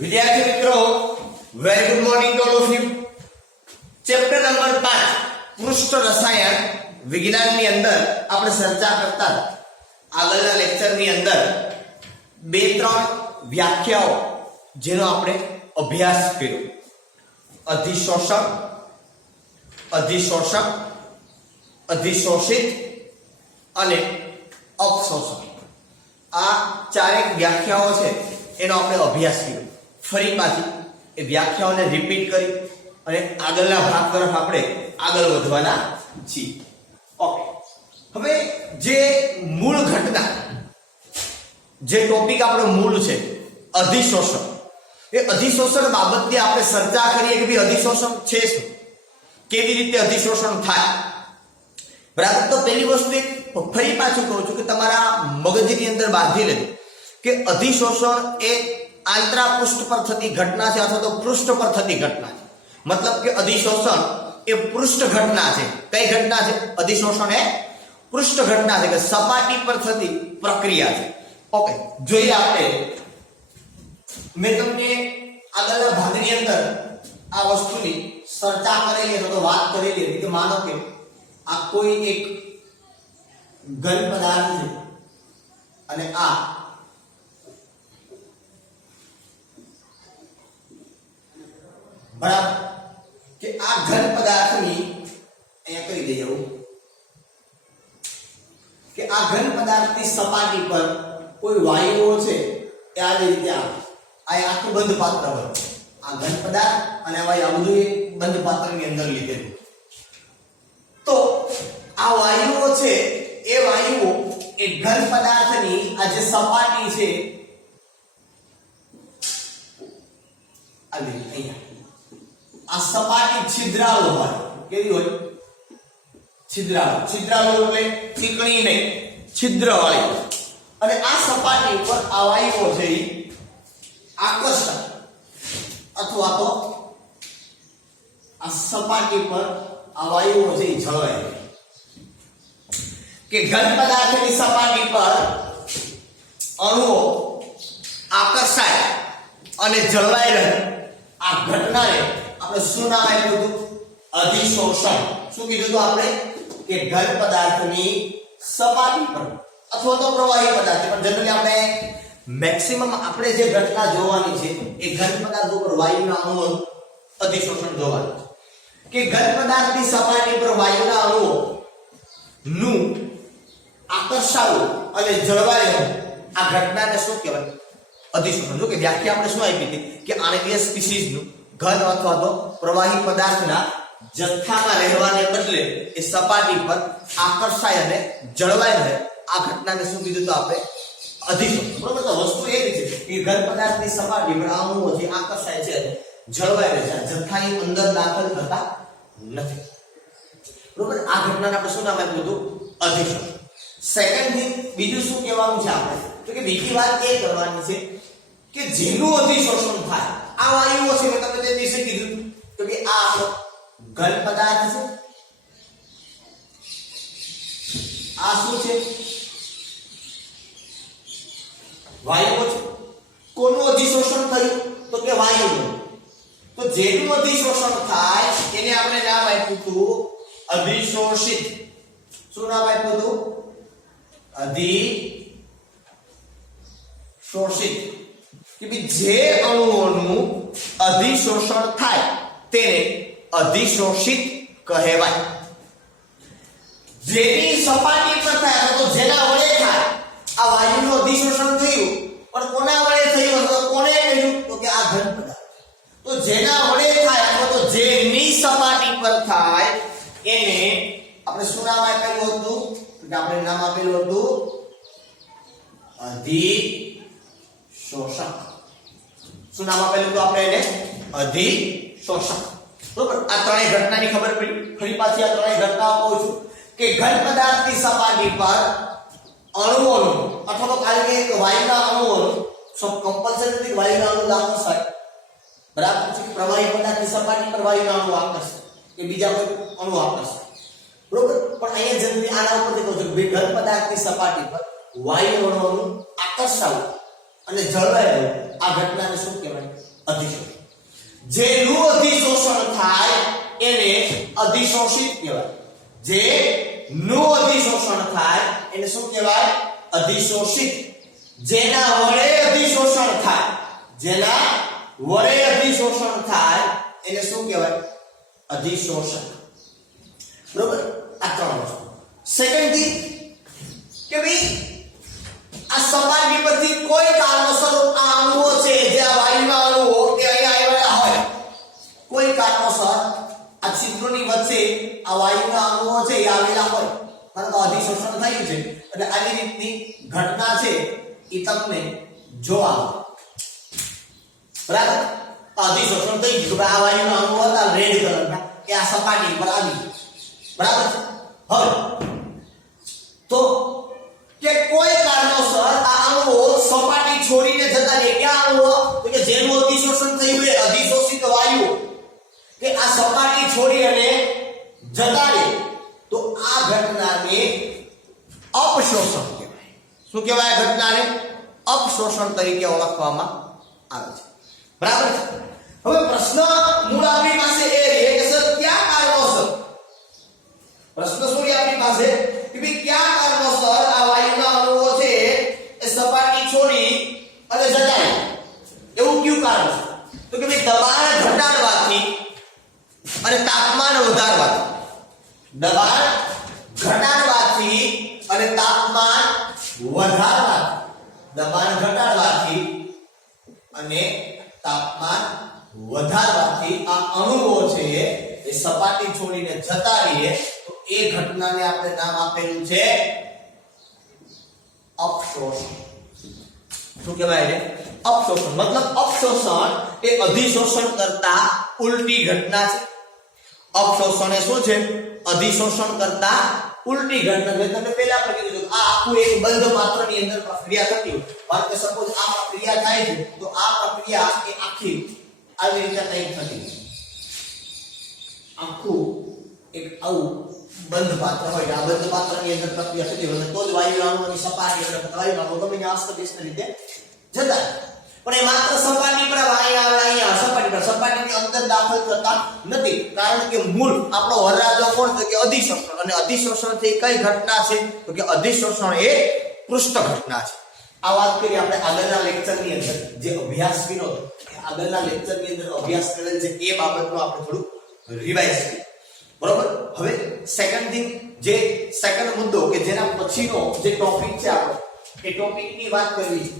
વિદ્યાર્થી મિત્રો, very good morning to all of you. Chapter number 5 પૃષ્ઠ રસાયણ વિજ્ઞાનની અંદર આપણે ચર્ચા કરતા આગળના લેક્ચરની અંદર બે ત્રણ વ્યાખ્યાઓ જેનો આપણે અભ્યાસ કર્યો. અધિશોષક, અધિશોષક, અધિશોષિત અને અવશોષક. આ ચારેક વ્યાખ્યાઓ છે એનો આપણે અભ્યાસ કર્યો. ફરી પાછી એ વ્યાખ્યાઓને રિપીટ કરી અને આગળના ભાગ તરફ આપણે આગળ વધવાના છીએ. ઓકે, હવે જે મૂળ ઘટના, જે ટોપિક આપણો મૂળ છે અધિશોષણ, એ અધિશોષણ બાબતે આપણે ચર્ચા કરીએ કે ભાઈ અધિશોષણ છે શું, કેવી રીતે અધિશોષણ થાય. બરાબર. તો પહેલી વસ્તુ એક ફરી પાછું કહું છું કે તમારા મગજની અંદર બાંધી લેજો કે અધિશોષણ એ આંતરપૃષ્ઠ પર થતી ઘટના છે અથવા તો પૃષ્ઠ પર થતી ઘટના છે. મતલબ કે અધિશોષણ એ પૃષ્ઠ ઘટના છે. કઈ ઘટના છે? અધિશોષણ એ પૃષ્ઠ ઘટના છે કે સપાટી પર થતી પ્રક્રિયા છે. ઓકે, જોઈએ આપણે. મેં તમને આગળના ભાગની અંદર આ વસ્તુની ચર્ચા કરેલી અથવા તો વાત કરેલી હતી કે માનો કે આ કોઈ એક ઘન પદાર્થ છે અને આ બરાબર કે આ ઘન પદાર્થની અહીંયા કહી દઈએ એવું કે આ ઘન પદાર્થની સપાટી પર કોઈ વાયુઓ છે એ આ રીતે આ આખું બંધ પાત્ર હોય. આ ઘન પદાર્થ અને આ બધું એક બંધ પાત્રની અંદર લીધેલું. તો આ વાયુઓ છે એ વાયુઓ એ ઘન પદાર્થની આ જે સપાટી છે અહીંયા આ સપાટી છિદ્રાળુ હોય. કેવી હોય? છિદ્રાળુ. છિદ્રાળુ એટલે ચીકણી નહીં, છિદ્રવાળી. અને આ સપાટી ઉપર આ વાયુઓ છે આકર્ષણ અથવા તો આ સપાટી પર આ વાયુઓ છે જળવાય કે ઘન પદાર્થની સપાટી પર અણુઓ આકર્ષાય અને જળવાઈ રહે. આ ઘટનાને આપણે શું નામ આપ્યું હતું? અધિશોષણ. શું કીધું હતું આપણે? કે ઘન પદાર્થની સપાટી પર અથવા તો પ્રવાહી પદાર્થ, પણ જનરલી આપણે મેક્સિમમ આપણે જે ઘટના જોવાની છે એ ઘન પદાર્થ ઉપર વાયુના અણુઓ અધિશોષણ જોવાનું છે. કે ઘન પદાર્થની સપાટી પર વાયુના અણુઓ નું આકર્ષાવું અને જળવાઈ રહેવું, આ ઘટનાને શું કહેવાય? અધિશોષણ. જો કે વ્યાખ્યા આપણે શું આપી હતી કે આણ્વીય સ્પીસીઝનું ઘન અથવા તો પ્રવાહી પદાર્થના જથ્થામાં રહેવાને બદલે એ સપાટી પર આકર્ષાય અને જળવાઈ રહે, આ ઘટનાને શું કીધું તો આપણે? અધિશોષણ. બરોબર. તો વસ્તુ એ છે કે ઘન પદાર્થની સપાટી પર અણુઓ જે આકર્ષાય છે અને જળવાઈ રહે છે, જથ્થાની અંદર દાખલ થતા નથી. બરોબર. આ ઘટનાને આપણે શું નામ આપ્યું હતું? અધિશોષણ. સેકન્ડ થિંગ, બીજું શું કહેવાનું છે આપણે? તો કે બીજી વાત એ કરવાની છે કે જેનું અધિશોષણ થાય, આ વાયુઓ છે, મેં તમને તે દિવસે કીધું તો કે આ આપણો ઘન પદાર્થ છે, આ શું છે? વાયુઓ છે. કોનું અધિશોષણ થયું? તો કે વાયુનું. તો જેનું અધિશોષણ થાય એને આપણે નામ આપ્યું હતું અધિશોષિત. શું નામ આપ્યું હતું? અધિશોષિત. કે જે અણુઓનું અધિશોષણ થાય તેને અધિશોષિત કહેવાય. જેની સપાટી પર થાય અથવા તો જેના વડે થાય, આ વાયુનું અધિશોષણ થયું પણ કોના વડે થયું અથવા કોને કર્યું? તો કે આ ઘન પદાર્થ. તો જેના વડે થાય અથવા તો જેની સપાટી પર થાય એને આપણે શું નામ આપેલું હતું? કે આપણે નામ આપેલું હતું અધિશોષક. શું નામ આપેલું હતું આપણે એને? અધિશોષક. બરોબર. આ ત્રણેય ઘટનાની ખબર પડી. ફરી પાછી આ ત્રણેય ઘટનાઓ કહું છું કે ઘન પદાર્થની સપાટી પર અણુઓનું અથવા તો કારણ કે વાયુના અણુઓનું કમ્પલસરી વાયુના અણુ આકર્ષાય. બરાબર છે. પ્રવાહી પદાર્થની સપાટી પર વાયુના અણુ આકર્ષાય કે બીજા કોઈ અણુ આકર્ષાય. બરોબર. પણ અહીંયા જનરલી આના ઉપરથી કહું છું કે ઘન પદાર્થની સપાટી પર વાયુના અણુઓનું આકર્ષાવું અને જળવાઈ રહે આ ઘટનાને શું કહેવાય? અધિશોષણ. જેનું અધિશોષણ થાય એને અધિશોષિત કહેવાય. જેનું અધિશોષણ થાય એને શું કહેવાય? અધિશોષિત. જેના વડે અધિશોષણ થાય, જેના વડે અધિશોષણ થાય એને શું કહેવાય? અધિશોષણ. બરોબર? આ ત્રણ વસ્તુ. સેકન્ડ થી કે ભાઈ આ સપાટી પરથી કોઈ કારણોસર આ અણુઓ છે જે આ વાયુના અણુઓ કે અહીંયા આવેલા હોય, કોઈ કારણોસર આ છિદ્રોની વચ્ચે આ વાયુના અણુઓ છે એ આવેલા હોય, પરંતુ અધિશોષણ થયું છે એટલે આવી રીતની ઘટના છે એ તમને જોવા મળે. બરાબર? અધિશોષણ થઈ ગયું કે આ વાયુના અણુઓ હતા રેડ કલરના કે આ સપાટી પર આવી ગયું. બરાબર છે? હવે તો કે કોઈ કારણોસર આ અણુઓ સપાટી છોડીને જતા રહે. ક્યાં અણુઓ? તો કે જેનું અધિશોષણ થયું છે, અધિશોષિત વાયુ કે આ સપાટી છોડી અને જતા રહે તો આ ઘટનાને અપશોષણ કહેવાય. શું કહેવાય? ઘટનાને અપશોષણ તરીકે ઓળખવામાં આવે છે. બરાબર છે? હવે પ્રશ્ન મૂળ આપણી પાસે એ રહે કે સર કયા કારણોસર, પ્રશ્ન શું રહે આપણી પાસે કે ભાઈ કયા કારણોસર આ વાયુના અણુઓ છે એ સપાટી છોડી અને જતા રહે? એવું કયું કારણ છે? તો કે ભાઈ દબાણ ઘટાડવાથી અને તાપમાન વધારવાથી. દબાણ ઘટાડવાથી અને તાપમાન વધારવાથી. દબાણ ઘટાડવાથી અને તાપમાન વધારવાથી આ અણુઓ છે એ સપાટી છોડીને જતા રહે તો એ ઘટનાને આપણે નામ આપેલું છે અપશોષણ. શું કહેવાય છે? અપશોષણ. મતલબ અપશોષણ એ અધિશોષણ કરતા ઉલટી ઘટના છે. અપશોષણ એ શું છે? અધિશોષણ કરતા ઉલટી ઘટના. મેં તમને પહેલા પણ કીધું આ આખું એક બંધ પાત્રની અંદર પ્રક્રિયા થતી હોય. કારણ કે સપોઝ આ પ્રક્રિયા થાય છે તો આ પ્રક્રિયા એ આખી આવી રીતે કંઈક થતી આખું એક આવું બંધ પાત્ર હોય. આ બંધ પાત્રની અંદર પ્રક્રિયા થતી હોય તો જ વાયુના અણુઓની સપાટી એટલે વાયુના અણુઓ ગમે ત્યાં અસ્તવ્યસ્ત રીતે જતા. પણ એ માત્ર સપાટી પર અહીંયા સપાટી પર, સપાટીની અંદર દાખલ થતા નથી. કારણ કે મૂળ આપણો વરરાજો કોણ? તો કે અધિશોષણ. અને અધિશોષણ થી કઈ ઘટના છે? તો કે અધિશોષણ એ પૃષ્ઠ ઘટના છે. આ વાત કરી આપણે આગળના લેક્ચરની અંદર જે અભ્યાસ કર્યો આગળના લેક્ચરની અંદર અભ્યાસ કરેલ છે એ બાબતનો આપણે થોડું રિવાઇઝ કરીએ. બરોબર? હવે સેકન્ડ થિંગ, જે સેકન્ડ મુદ્દો કે જેના પછીનો જે ટોપિક છે આપણો એ ટોપિકની વાત કરવી છે.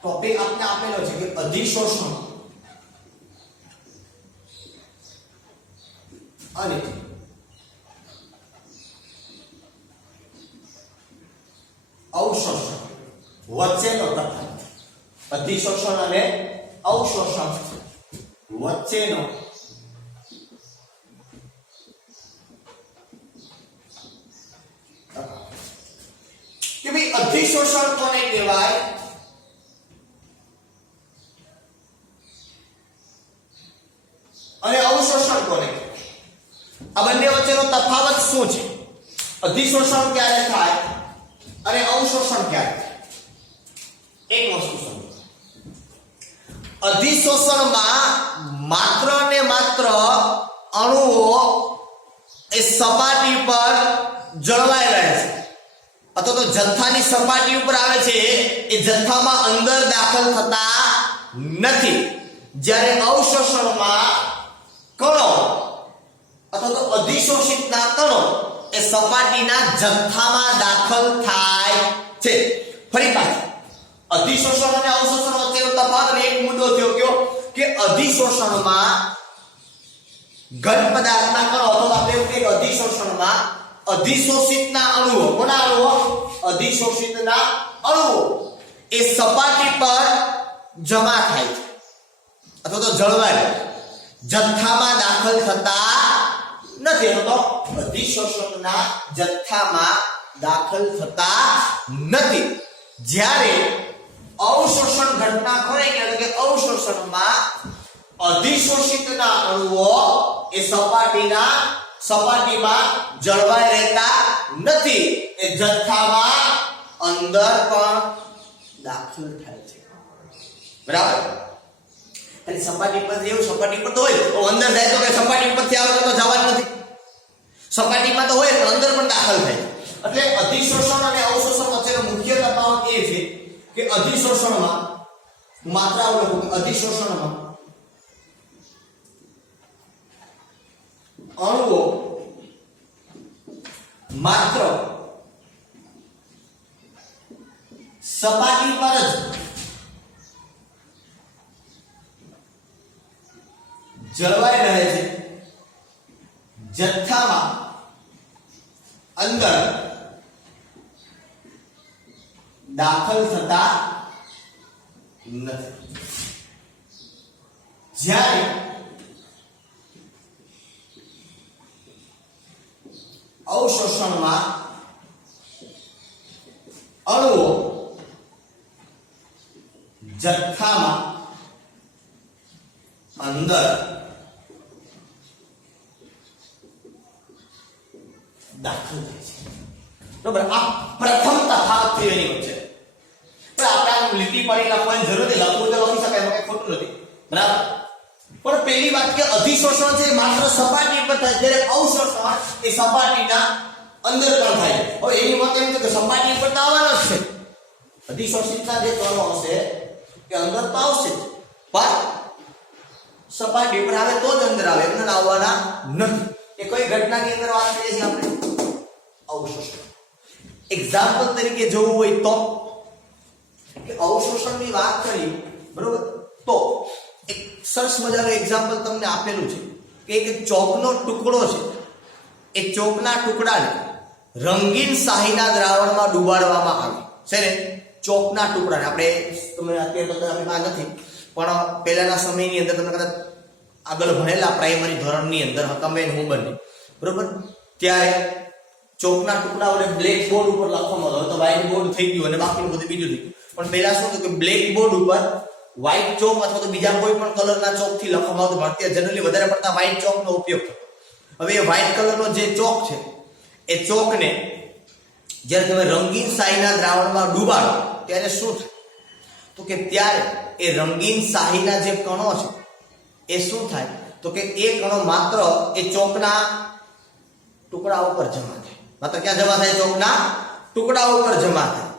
ટોપિક આપણે આપેલો છે કે અધિશોષણ અને અવશોષણ વચ્ચેનો તફાવત. અધિશોષણ અને અવશોષણ વચ્ચેનો કે ભાઈ અધિશોષણ કોને કહેવાય અને અવશોષણ કોને કહેવાય? આ બંને વચ્ચેનો તફાવત શું છે? અધિશોષણ ક્યારે થાય અને અવશોષણ ક્યારે થાય? એક વસ્તુ સમજો. અધિશોષણમાં માત્ર ને માત્ર અણુઓ એ સપાટી પર જળવાઈ રહે છે અથવા તો જથ્થાની સપાટી ઉપર આવે છે, એ જથ્થામાં અંદર દાખલ થતા નથી. જ્યારે અવશોષણમાં કણો અથવા તો અધિશોષિતના કણો એ સપાટીના જથ્થામાં દાખલ થાય છે. ફરી પાછું અધિશોષણ અને અવશોષણ વચ્ચેનો તફાવત એક મુદ્દો થયો કયો કે અધિશોષણમાં ઘન પદાર્થના કણો અથવા આપણે એવું કહીએ અધિશોષણમાં અધિશોષિતના અણુઓ, કોના અણુઓ? અધિશોષિતના અણુઓ એ સપાટી પર જમા થાય છે અથવા તો જળવાય જથ્થામાં દાખલ થતા નથી. તો અધિશોષણના જથ્થામાં દાખલ થતા નથી. જ્યારે અવશોષણ ઘટના કોને કહેવાય? કે અવશોષણમાં અધિશોષિતના અણુઓ એ સપાટીમાં જળવાઈ રહેતા નથી, એ જથ્થામાં અંદર પણ દાખલ થાય છે, બરાબર? અને સપાટી પર એવું સપાટી પર તો હોય તો અંદર જાય તો કે સપાટી પરથી આવે તો જવાનું નથી, સપાટીમાં તો હોય પણ અંદર પણ દાખલ થાય. એટલે અધિશોષણ અને અવશોષણ વચ્ચેનો મુખ્ય તફાવત એ છે કે અધિશોષણમાં માત્રાઓ લખો કે અધિશોષણમાં અણુઓ માત્ર સપાટી પર જ જળવાઈ રહે છે, જથ્થામાં અંદર દાખલ થતા નથી. જ્યારે અવશોષણમાં અણુઓ જથ્થામાં અંદર દાખલ થાય છે, બરાબર? આ પ્રથમ તફાવત છે એની વચ્ચે. પણ આપણે આમ લીટી પાડી લખવાની જરૂર નથી, લખવું તો લખી શકાય, એમાં કઈ ખોટું નથી, બરાબર? પણ પહેલી વાત કે અધિશોષણ છે માત્ર સપાટી પર થાય, જ્યારે અવશોષણ એ સપાટીના અંદર પણ થાય. હવે એની વાત એમ છે કે સપાટી પર તો આવવાનો જ છે, અધિશોષિતના જે કણો હશે કે અંદર તો આવશે જ, પણ સપાટી પર આવે તો જ અંદર આવે, એમને આવવાના નથી. એ કઈ ઘટનાની અંદર વાત કરીએ છીએ આપણે? અવશોષણ. એક્ઝામ્પલ તરીકે જોવું હોય તો કે અવશોષણની વાત કરી, બરોબર? તો એક સરસ મજાનું એક્ઝામ્પલ તમને આપેલું છે કે એક ચોકનો ટુકડો છે, એ ચોકના ટુકડાને રંગીન શાહીના દ્રાવણમાં ડુબાડવામાં આવે છે ને. ચોકના ટુકડાને આપણે તમે અત્યારે તો આપણી પાસે નથી, પણ પહેલાના સમયની અંદર તમે કદાચ આગળ ભણેલા પ્રાઇમરી ધોરણની અંદર તમે હું બંને, બરોબર? ત્યારે ચોકના ટુકડા વડે બ્લેક બોર્ડ ઉપર લખવામાં આવતો, તો વ્હાઇટ બોર્ડ થઈ ગયું અને બાકીનું બધું બીજું થઈ ગયું. પણ પહેલા શું હતું કે બ્લેક બોર્ડ ઉપર વ્હાઇટ ચોક અથવા તો બીજા કોઈ પણ કલરના ચોકથી લખવામાં આવતું. અત્યારે જનરલી વધારે પડતા વ્હાઇટ ચોકનો ઉપયોગ થતો. હવે એ વ્હાઇટ કલરનો જે ચોક છે એ ચોકને જ્યારે તમે રંગીન શાહીના દ્રાવણમાં ડુબાડો ત્યારે શું થાય? તો કે ત્યારે એ રંગીન શાહીના જે કણો છે એ શું થાય? તો કે એ કણો માત્ર એ ચોકના ટુકડા ઉપર જમા થાય. માત્ર ક્યાં જમા થાય? ચોકના ટુકડા ઉપર જમા થાય.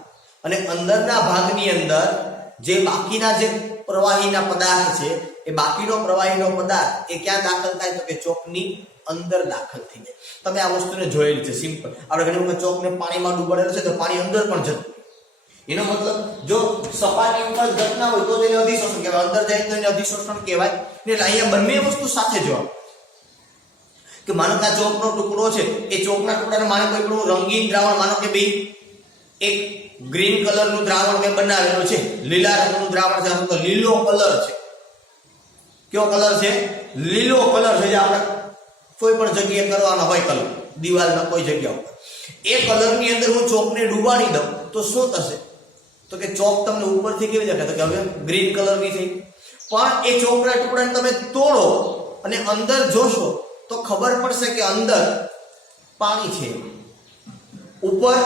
અને અંદરના ભાગની અંદર જે બાકીના જે પ્રવાહીના પદાર્થ છે એ બાકીનો પ્રવાહીનો પદાર્થ એ ક્યાં દાખલ થાય? તો કે ચોકની અંદર દાખલ થઈ જાય. તમે આ વસ્તુને જોયેલી છે, સિમ્પલ. આપણે ઘણી વખત ચોકને પાણીમાં ડૂબાડેલું છે તો પાણી અંદર પણ જતું. એનો મતલબ જો સપાટી ઉપર ઘટના હોય તો તેને અધિશોષણ કહેવાય, અંદર જાય તો એને અધિશોષણ કહેવાય. એટલે અહીંયા બંને વસ્તુ સાથે જોવા કે માનો કે આ ચોકનો ટુકડો છે, એ ચોકના ટુકડાને માનો કોઈ પણ રંગીન દ્રાવણ, માનો કે ભાઈ એક ગ્રીન કલરનું દ્રાવણ મેં બનાવેલું છે, લીલા રંગનું દ્રાવણ છે, તો લીલો કલર છે. કયો કલર છે? લીલો કલર છે. જે આપણે કોઈ પણ જગ્યાએ કરવાનો હોય કલર, દિવાલના કોઈ જગ્યા ઉપર, એ કલરની અંદર હું ચોકને ડુબાડી દઉં તો શું થશે? તો કે ચોક તમને ઉપરથી કેવી દેખાય? તો કે હવે ગ્રીન કલરની થઈ. પણ એ ચોકના ટુકડાને તમે તોડો અને અંદર જોશો તો ખબર પડશે કે અંદર પાણી છે. ઉપર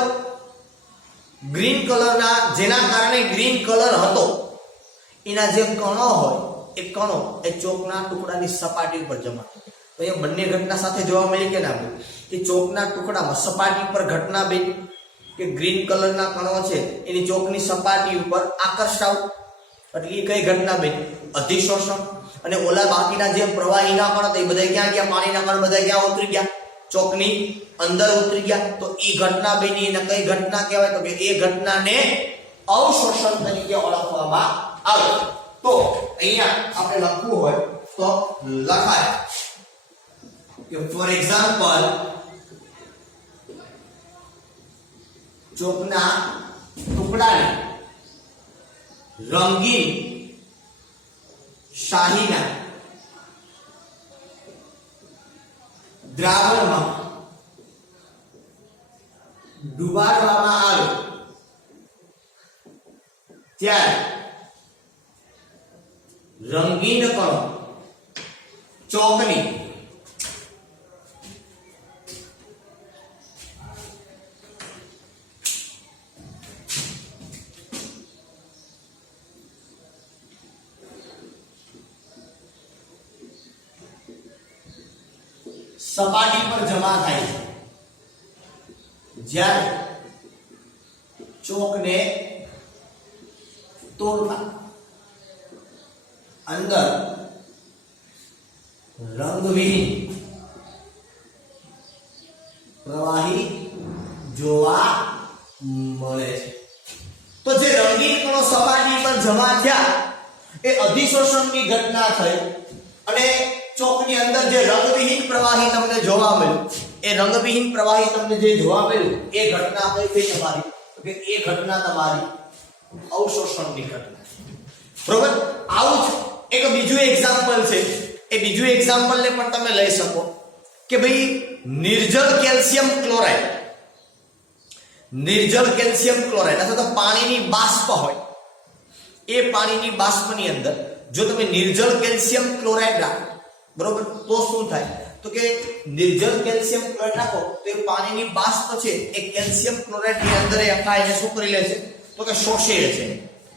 ગ્રીન કલરના, જેના કારણે ગ્રીન કલર હતો, એના જે કણો હોય એ કણો એ ચોકના ટુકડાની સપાટી ઉપર જમા થાય. તો એ બંને ઘટના સાથે જોવા મળી કે ના? કે ચોકના ટુકડામાં સપાટી પર ઘટના બની કે ગ્રીન કલરના કણો છે એની ચોકની સપાટી ઉપર આકર્ષાવ, એટલે એ કઈ ઘટના બની? અધિશોષણ. અને ઓલા બાકીના જે પ્રવાહીના કણ હતા એ બધા ક્યાં ગયા? પાણીના કણ બધા ક્યાં ઉતરી ગયા? ચોકની અંદર ઉતરી ગયા. તો એ ઘટના બની, એને કઈ ઘટના કહેવાય? તો કે એ ઘટનાને અવશોષણ તરીકે ઓળખવામાં આવે. તો અહીંયા આપણે લખવું હોય તો લખાય કે ફોર એક્ઝામ્પલ ચોકના ટુકડાને રંગીન શાહીના દ્રાવણમાં ડુબાડવામાં આવે ત્યારે રંગીન કણો ચોકની સપાટી પર જમા થાય છે જ્યારે ચોકને તોડતા અંદર રંગવિહીન પ્રવાહી જોવા મળે છે. તો જે રંગીન કણો સપાટી પર જમા થયા એ અધિશોષણની ઘટના થઈ અને ચોકની અંદર જે રંગવિહીન પ્રવાહી તમને જોવા મળ્યું, એ રંગવિહીન પ્રવાહી તમને જે જોવા મળ્યું એ ઘટના કઈ થઈ તમારી? કે એ ઘટના તમારી અવશોષણની ઘટના. બરોબર? આવું જ એક બીજું એક્ઝામ્પલ છે. એ બીજું એક્ઝામ્પલ ને પણ તમે લઈ શકો કે ભાઈ નિર્જળ કેલ્શિયમ ક્લોરાઇડ, નિર્જળ કેલ્શિયમ ક્લોરાઇડ અથવા તો પાણીની બાષ્પ હોય, એ પાણીની બાષ્પની અંદર જો તમે નિર્જળ કેલ્શિયમ ક્લોરાઇડ રાખો, બરોબર, તો શું થાય? તો કે નિર્જળ કેલ્શિયમ ક્લોરાઇડ રાખો તો એ પાણીની બાષ્પ છે એ કેલ્શિયમ ક્લોરાઇડ ની અંદર આખા એને શું કરી લે છે? તો કે શોષી લે છે.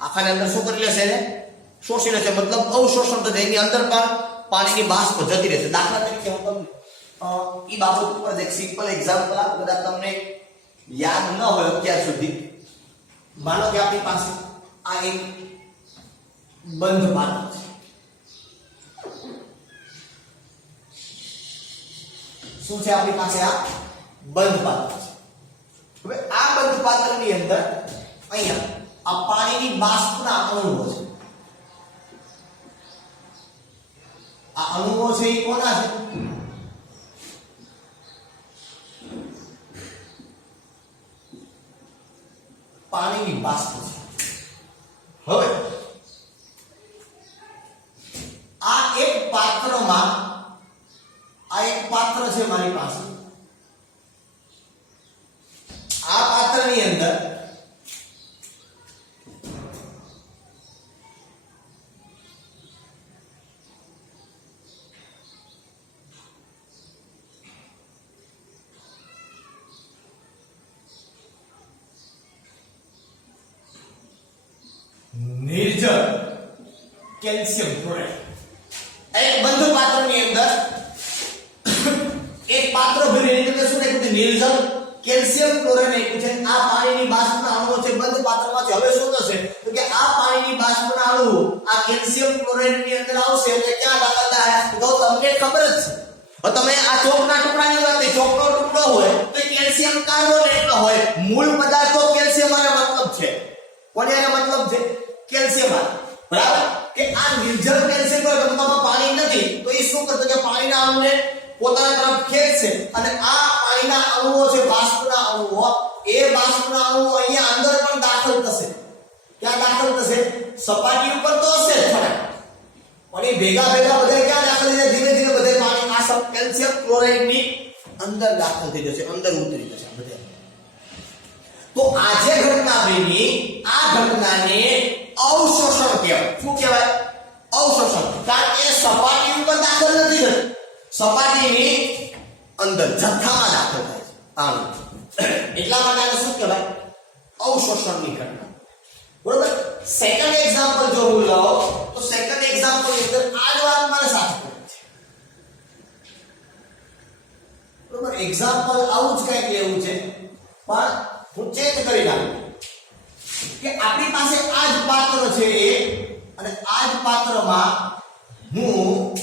આખાની અંદર શું કરી લે છે? એને શોષી લે છે. મતલબ અવશોષણ તો એની અંદર પણ પાણીની બાષ્પ જતી રહેશે. દાખલા તરીકે હું તમને ઈ બાબત ઉપર એક સિમ્પલ એક્ઝામ્પલ આપું, કદાચ તમને યાદ ન હોય અત્યાર સુધી. માનો કે આપણી પાસે આ એક બંધ પાત્ર છે. શું છે આપણી પાસે? આ બંધ પાત્ર છે. હવે આ બંધ પાત્રની અંદર અહીંયા આ પાણીની બાષ્પના અણુઓ છે. આ અણુઓ છે એ કોના છે? પાણીની બાષ્પ છે. હવે આ એક પાત્રમાં આ એક પાત્ર છે મારી પાસે. આ પાત્રની અંદર નિર્જળ કેલ્શિયમ ક્લોરાઇડ એક બંધ પાત્રની અંદર એક પાત્ર ભરીને એટલે શું નાખ્યું છે? નિર્જળ કેલ્શિયમ ક્લોરાઇડ નાખ્યું છે. આ પાણીની બાષ્પના અણુઓ છે બંધ પાત્રમાં છે. હવે શું થશે? તો કે આ પાણીની બાષ્પના અણુઓ આ કેલ્શિયમ ક્લોરાઇડ ની અંદર આવશે એટલે ક્યાં દાખલ થાય? તો તમને ખબર જ છે. હવે તમે આ ચોકના ટુકડાની વાત કરી, ચોકનો ટુકડો હોય તો કેલ્શિયમ કાર્બોનેટ નો હોય. મૂળ પદાર્થો કેલ્શિયમ આને મતલબ છે. કોને આને મતલબ છે? કેલ્શિયમ આને. બરાબર? કે આ નિર્જળ કેલ્શિયમ ક્લોરાઇડ પાણી નથી તો એ શું કરતો કે પાણીના અણુને પોતાના તરફ ખેંચશે અને આ પાણીના અણુઓ છે બાષ્પના અણુઓ, એ બાષ્પના અણુઓ અહીંયા અંદર પણ દાખલ થશે. ક્યાં દાખલ થશે? સપાટી ઉપર તો હશે જ થોડા, પણ એ ભેગા ભેગા બધા ક્યાં દાખલ થઈ જાય? ધીમે ધીમે બધે પાણી આ સબ કેલ્શિયમ ક્લોરાઇડ ની અંદર દાખલ થઈ જશે, અંદર ઉતરી જશે બધે. તો આ જે ઘટના બની, આ ઘટનાને અવશોષણ કહેવાય. શું કહેવાય? અવશોષણ. કારણ કે સપાટી ઉપર દાખલ નથી થતું, સપાટીની અંદર જથ્થામાં દાખલ થાય છે. એટલા માટે આને શું કહેવાય? અવશોષણની ઘટના. બરોબર? સેકન્ડ એક્ઝામ્પલ જો હું લઉં તો સેકન્ડ એક્ઝામ્પલ ની અંદર આ જ વાત મારે સાથે કરે છે. બરોબર? એક્ઝામ્પલ આવું જ કંઈક લેવું છે, પણ હું ચેન્જ કરી નાખું કે આપણી પાસે આ જ પાત્ર છે અને આ જ પાત્રમાં હું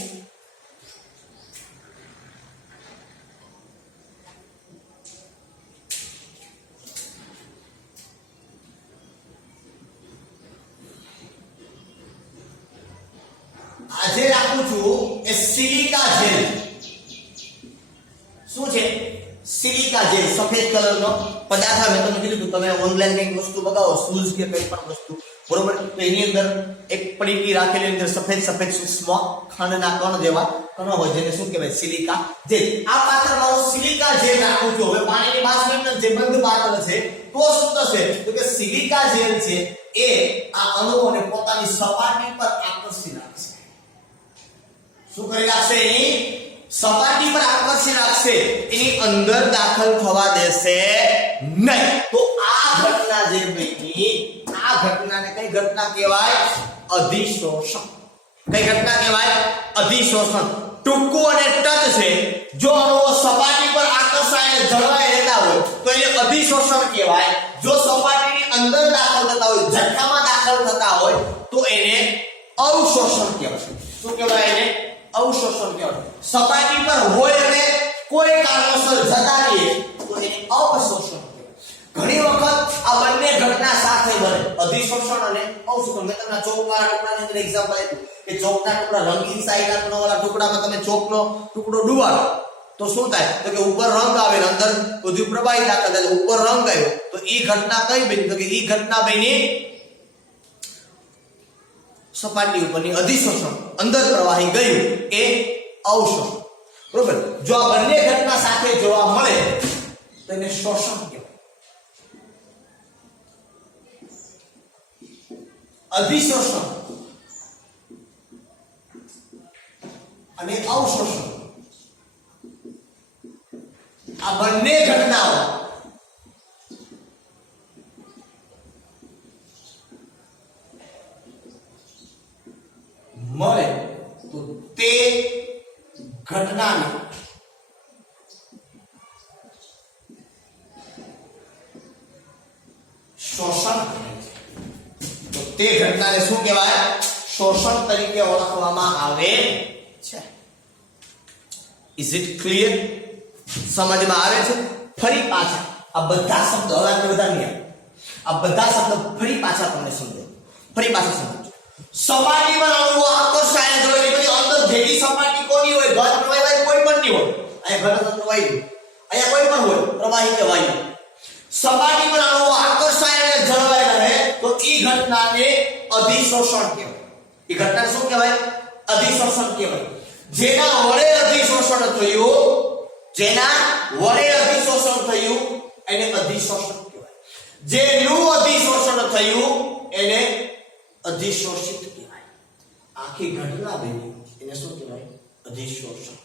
આજે રાખું છું એ સિલિકા જેલ. શું છે? Silica gel. સફેદ કલરનો પદાર્થ. મેં તમને કીધું તમે ઓનલાઈન કઈક વસ્તુ બગાવો, શૂઝ કે કઈ પણ વસ્તુ, બરોબર, તો એની અંદર એક પડીકી રાખેલી અંદર સફેદ સફેદ સૂક્ષ્મ ખંડના કણ જેવા કણો હોય જેને શું કહેવાય? Silica gel. આ પાત્રમાં હું સિલિકા જેલ રાખું છું. હવે પાણીની બાષ્પની અંદર જે બંધ પાત્ર છે તો શું થશે? તો કે સિલિકા જેલ છે એ આ અણુઓને પોતાની સપાટી પર આકર્ષી રાખશે. શું કરી રાખશે? એની સપાટી પર આકર્ષી રાખશે, એની અંદર દાખલ થવા દેશે નહીં. તો આ ઘટના જે બની, આ ઘટનાને કઈ ઘટના કહેવાય? અધિશોષણ. કઈ ઘટના કહેવાય? અધિશોષણ. ટૂંકું અને ટચ છે, જો અણુઓ સપાટી પર આકર્ષાઈને જળવાઈ રહેતા હોય તો એને અધિશોષણ કહેવાય. જો સપાટીની અંદર દાખલ થતા હોય, જથ્થામાં દાખલ થતા હોય તો એને અવશોષણ કહેવાય. શું કહેવાય? એને અવશોષણ કહેવાય. સપાટી પર હોય અને કોઈ કારણોસર જતા રહીએ તો એને અવશોષણ કહેવાય. ઘણી વખત આ બંને ઘટના સાથે બને, અધિશોષણ અને અવશોષણ. મેં તમને ચોકવાળા ટુકડાની અંદર એક્ઝામ્પલ આપ્યું કે ચોકના ટુકડા રંગીન શાહીના વાળા ટુકડામાં તમે ચોકનો ટુકડો ડુબાડો તો શું થાય? તો કે ઉપર રંગ આવે ને અંદર બધું પ્રવાહી દાખલ થાય. ઉપર રંગ આવ્યો તો ઈ ઘટના કઈ બની? તો કે ઈ ઘટના બની સપાટી ઉપરની અધિશોષણ, અંદર પ્રવાહી ગયું એ અવશોષણ. બરોબર? જો આ બંને ઘટના સાથે જોવા મળે તો એને શોષણ કહેવાય. અધિશોષણ અને અવશોષણ આ બંને ઘટનાઓ મળે તો તે ઘટનાને શોષણ કહે છે. તો તે ઘટનાને શું કહેવાય? શોષણ તરીકે ઓળખવામાં આવે છે. Is it clear? સમજમાં આવે છે? ફરી પાછા આ બધા શબ્દો, હવે આપણે બધા નહીં, આ બધા શબ્દો ફરી પાછા તમને સમજો, ફરી પાછા સમજો. સપાટી પર અણુઓ આકર્ષાય જો એટલે પછી અંદર જેવી સપાટી કોની હોય, ઘન પ્રવાહી કોઈ પણ નહીં હોય. અહીંયા ઘન પ્રવાહી, અહીંયા કોઈ પણ હોય, પ્રવાહી કે વાયુ. સપાટી પર અણુઓ આકર્ષાય અને જળવાઈ રહે તો ઈ ઘટનાને અધિશોષણ કહેવાય. ઈ ઘટનાને શું કહેવાય? અધિશોષણ કહેવાય. જેના વડે અધિશોષણ થયું, જેના વડે અધિશોષણ થયું એને અધિશોષણ કહેવાય. જેનું અધિશોષણ થયું એને અધિશોષિત કહેવાય. આખી ઘટના બની એને શું કહેવાય? અધિશોષણ.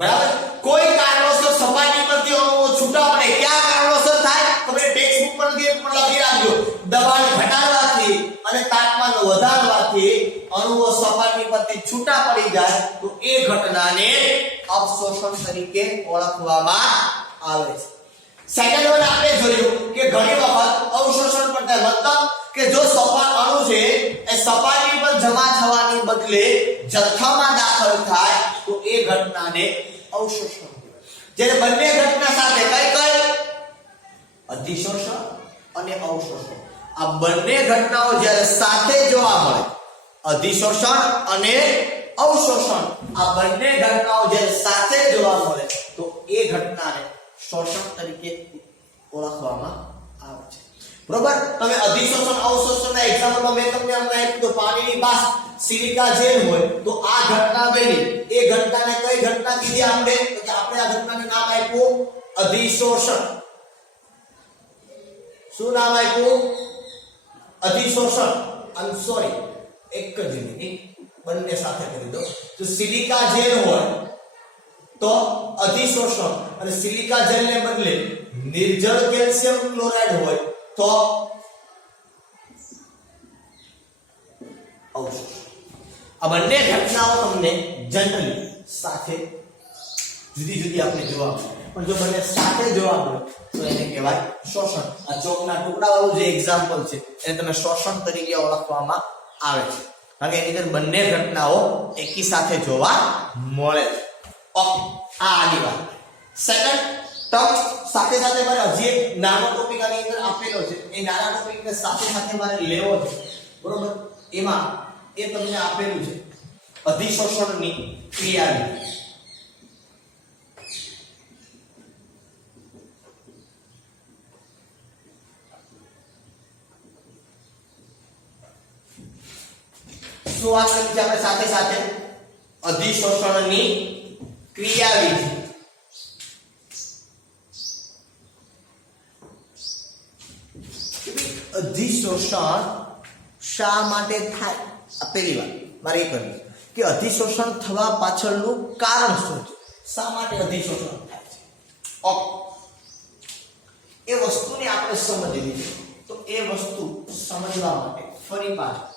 બરાબર? કોઈ કારણોસર સપાટી પરથી અણુઓ છૂટા પડે, કયા કારણોસર થાય? તમે ટેક્સ્ટ બુક પર પણ લખી રાખજો. દબાણ ઘટાડવાથી અને તાપમાન વધારવાથી અણુઓ સપાટી પરથી છૂટા પડી જાય તો એ ઘટનાને અવશોષણ તરીકે ઓળખવામાં આવે છે. સેકન્ડ વન આપણે જોયું કે ઘણી વખત અવશોષણ પણ થાય. મતલબ કે જો અણુ છે એ સપાટી પર જમા થવાની બદલે જથ્થામાં દાખલ થાય તો એ ઘટનાને અવશોષણ કહેવાય. જ્યારે બંને ઘટના સાથે કઈ અધિશોષણ અને અવશોષણ, આ બંને ઘટનાઓ જ્યારે સાથે જોવા મળે, અધિશોષણ અને અવશોષણ આ બંને ઘટનાઓ જ્યારે સાથે જોવા મળે તો એ ઘટનાને શોષણ તરીકે ઓળખવામાં આવે છે. બરોબર? તમે અધિશોષણ અવશોષણના એક્ઝામ્પલમાં મેં તમને હમણાં આપ્યું તો પાણીની બાષ્પ સિલિકા જેલ હોય તો આ ઘટના બની. એ ઘટનાને કઈ ઘટના કીધી આપણે? તો કે આપણે આ ઘટનાને નામ આપ્યું અધિશોષણ. શું નામ આપ્યું? અધિશોષણ. આઈ એમ સોરી, એક જ મિનિટ, બંને સાથે કરી દો. જો સિલિકા જેલ હોય તો અધિશોષણ અને સિલિકા જેલને બદલે નિર્જળ કેલ્શિયમ ક્લોરાઇડ હોય તો અવશોષણ. આ બંને ઘટનાઓ તમને જનરલી સાથે જુદી જુદી આપણે જોવા મળે, પણ જો બંને સાથે જોવા મળે તો એને કહેવાય શોષણ. આ ચોકના ટુકડા વાળું જે એક્ઝામ્પલ છે એને તમે શોષણ તરીકે ઓળખવામાં આવે છે, કારણ કે એની અંદર બંને ઘટનાઓ એકી સાથે જોવા મળે છે. ઓકે, આ આની વાત. સેકન્ડ ટચ સાથે સાથે મારે હજી એક નાનો ટોપિક આની અંદર આપેલો છે, એ નાના ટોપિકને સાથે સાથે મારે લેવો છે. બરોબર? એમાં એ તમને આપેલું છે અધિશોષણની ક્રિયા. શું વાત કરી છે આપણે સાથે સાથે? અધિશોષણની ક્રિયાવિધિ. અધિશોષણ શા માટે થાય? આ પહેલી વાત મારે એ કરવી કે અધિશોષણ થવા પાછળનું કારણ શું છે? શા માટે અધિશોષણ થાય છે? ઓકે, એ વસ્તુને આપણે સમજવી છે. તો એ વસ્તુ સમજવા માટે ફરી પાછું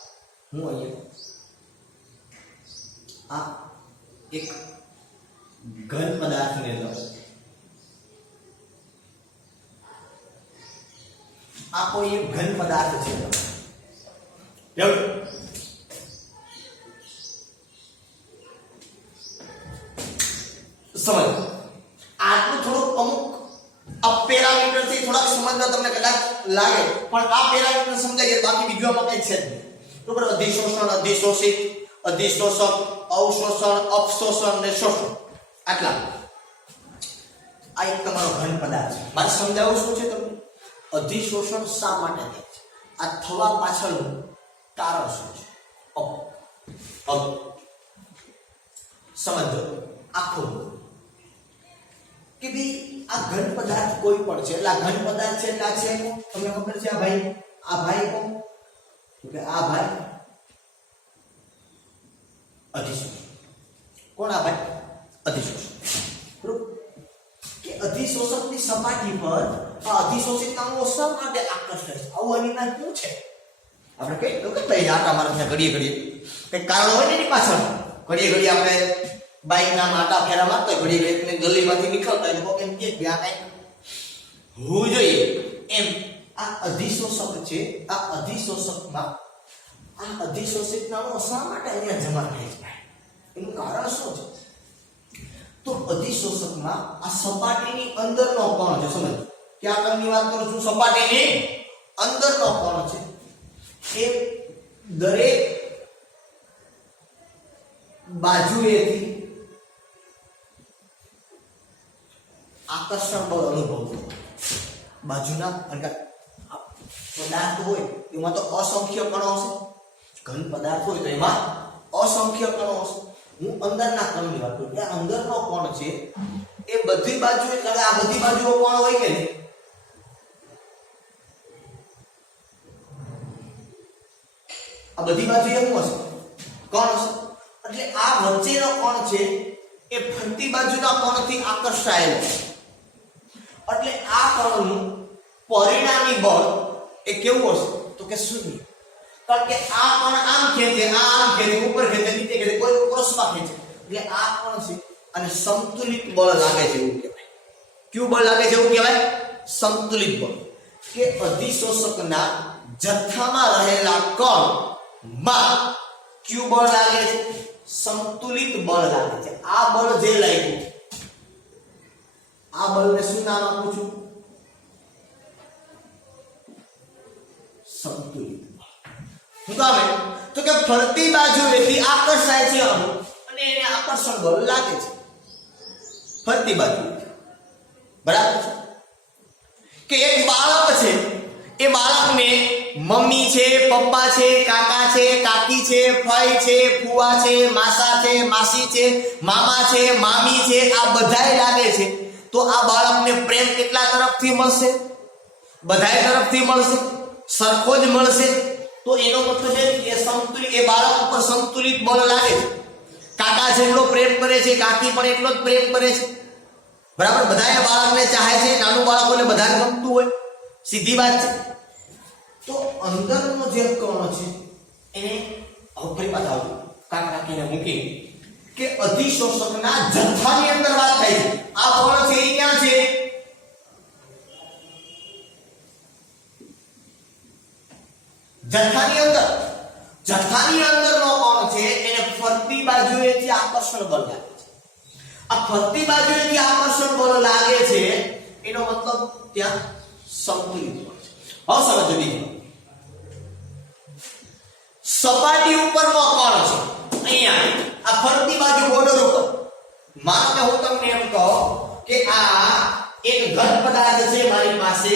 હું અહીંયા આ એક ઘન પદાર્થને લો, આ કોઈ એક ઘન પદાર્થ છે, સમજ આટલું થોડુંક અમુક આ પેરામીટર થી થોડાક સમજવા તમને કદાચ લાગે, પણ આ પેરામીટર સમજાય એટલે બાકી બીજું આમાં કઈ છે જ નહીં. બરોબર, અધિશોષણ, અધિશોષિત, અધિશોષક, અવશોષણ, અપશોષણ અને શોષણ, આટલા. આ એક તમારો ઘન પદાર્થ છે. મારે સમજાવવું શું છે તમને? અધિશોષણ શા માટે થાય છે, આ થવા પાછળનું કારણ શું છે? સમજો આખું કે ભાઈ આ ઘન પદાર્થ કોઈ પણ છે, એટલે આ ઘન પદાર્થ છે એટલે આ છે કોણ? તમને ખબર છે? આ ભાઈ કોણ? કે આ ભાઈ અધિશોષક. કોણ આ ભાઈ? અધિશોષક. બરોબર, કે અધિશોષકની સપાટી પર આ અધિશોષિત અણુઓ શા માટે આકર્ષે છે? આવું અનિવાર્ય શું છે? આપણે કઈ તો કઈ આટા મારને ઘડીએ કઈ કારણ હોય ને એની પાછળ. ઘડીએ આપણે બાઈક ના આટા ફેરા મારતો હોય, ઘડીએ ગલીમાંથી નીકળતા હોય તો એમ કે આ કઈ હોવું જોઈએ એમ. આ અધિશોષક છે, આ અધિશોષકમાં આ અધિશોષિત અણુઓ શા માટે અહીંયા જમા થાય છે? એનું કારણ શું છે? તો અધિશોષકમાં આ સપાટીની અંદરનો કોણ છે, સમજ કે આ કણની વાત કરું છું, સપાટીની અંદરનો કોણ છે એ દરેક બાજુએથી આકર્ષણ બળ અનુભવતો. બાજુના પદાર્થ હોય એમાં તો અસંખ્ય કણો હશે, ઘન પદાર્થ હોય તો એમાં અસંખ્ય કણો હશે. હું અંદરના કણની વાત કરું, આ અંદરનો કોણ છે એ બધી બાજુએ, આ બધી બાજુઓ કોણ હોય કે નહીં? આ બધી બાજુએ શું હશે? કોણ હશે. એટલે આ વચ્ચેનો કોણ છે એ ફરતી બાજુના કોણથી આકર્ષાયેલો, એટલે આ કણનું પરિણામી બળ એ કેવું હશે? તો કે શૂન્ય. કારણ કે આ કણ આમ ખેંચે, આ આમ ખેંચે, ઉપર ખેંચે, નીચે ખેંચે, કોઈ ક્રોસમાં ખેંચે, એટલે આ કણ છે અને સંતુલિત બળ લાગે છે એવું કહેવાય. કયું બળ લાગે છે એવું કહેવાય? સંતુલિત બળ. કે અધિશોષકના જથ્થામાં રહેલા કણમાં કયું બળ લાગે છે? સંતુલિત બળ લાગે છે. આ બળ જે લાગ્યું, આ બળને શું નામ આપું છું? સંતુલિત બળ. શું કામે? તો કે ફરતી બાજુએથી આકર્ષાય છે અણુ અને એને આકર્ષણ બળ લાગે છે ફરતી બાજુ. બરાબર છે? કે એક બાળક છે, એ બાળકને મમ્મી છે, પપ્પા છે, કાકા છે, કાકી છે, ફઈ છે, ફુવા છે, માસા છે, માસી છે, મામા છે, મામી છે, આ બધાય લાગે છે. તો આ બાળકને પ્રેમ કેટલા તરફથી મળશે? બધાય તરફથી મળશે, સરખો જ મળશે. તો એનો મતલબ એ કે સંતુલિત, એ બાળક ઉપર સંતુલિત બળ લાગે છે. કાકા જેટલો પ્રેમ કરે છે, કાકી પણ એટલો જ પ્રેમ કરે છે. બરાબર, બધાય બાળકને ચાહે છે, નાનું બાળકોને બધાને ગમતું હોય, સીધી વાત છે. તો અંદરનો જે કણ છે એને ફરી પાછા આવજો કાકીને મૂકી કે અધિશોષકના જથ્થાની અંદર વાત થાય છે. આ કણ છે એ ક્યાં છે? જથ્થાની અંદર. જથ્થાની અંદરનો કણ છે એને ફરતી બાજુએથી આકર્ષણ બળ લાગે છે. આ ફરતી બાજુએથી આકર્ષણ બળ લાગે છે એનો મતલબ ત્યાં સંતુલિત બળ છે. હવે સમજો બીજું, સપાટી ઉપરનો કણ છે અહીંયા આ ફરતી બાજુ બોર્ડર ઉપર. માનો કે હું તમને એમ કહું કે આ એક ઘન પદાર્થ છે મારી પાસે,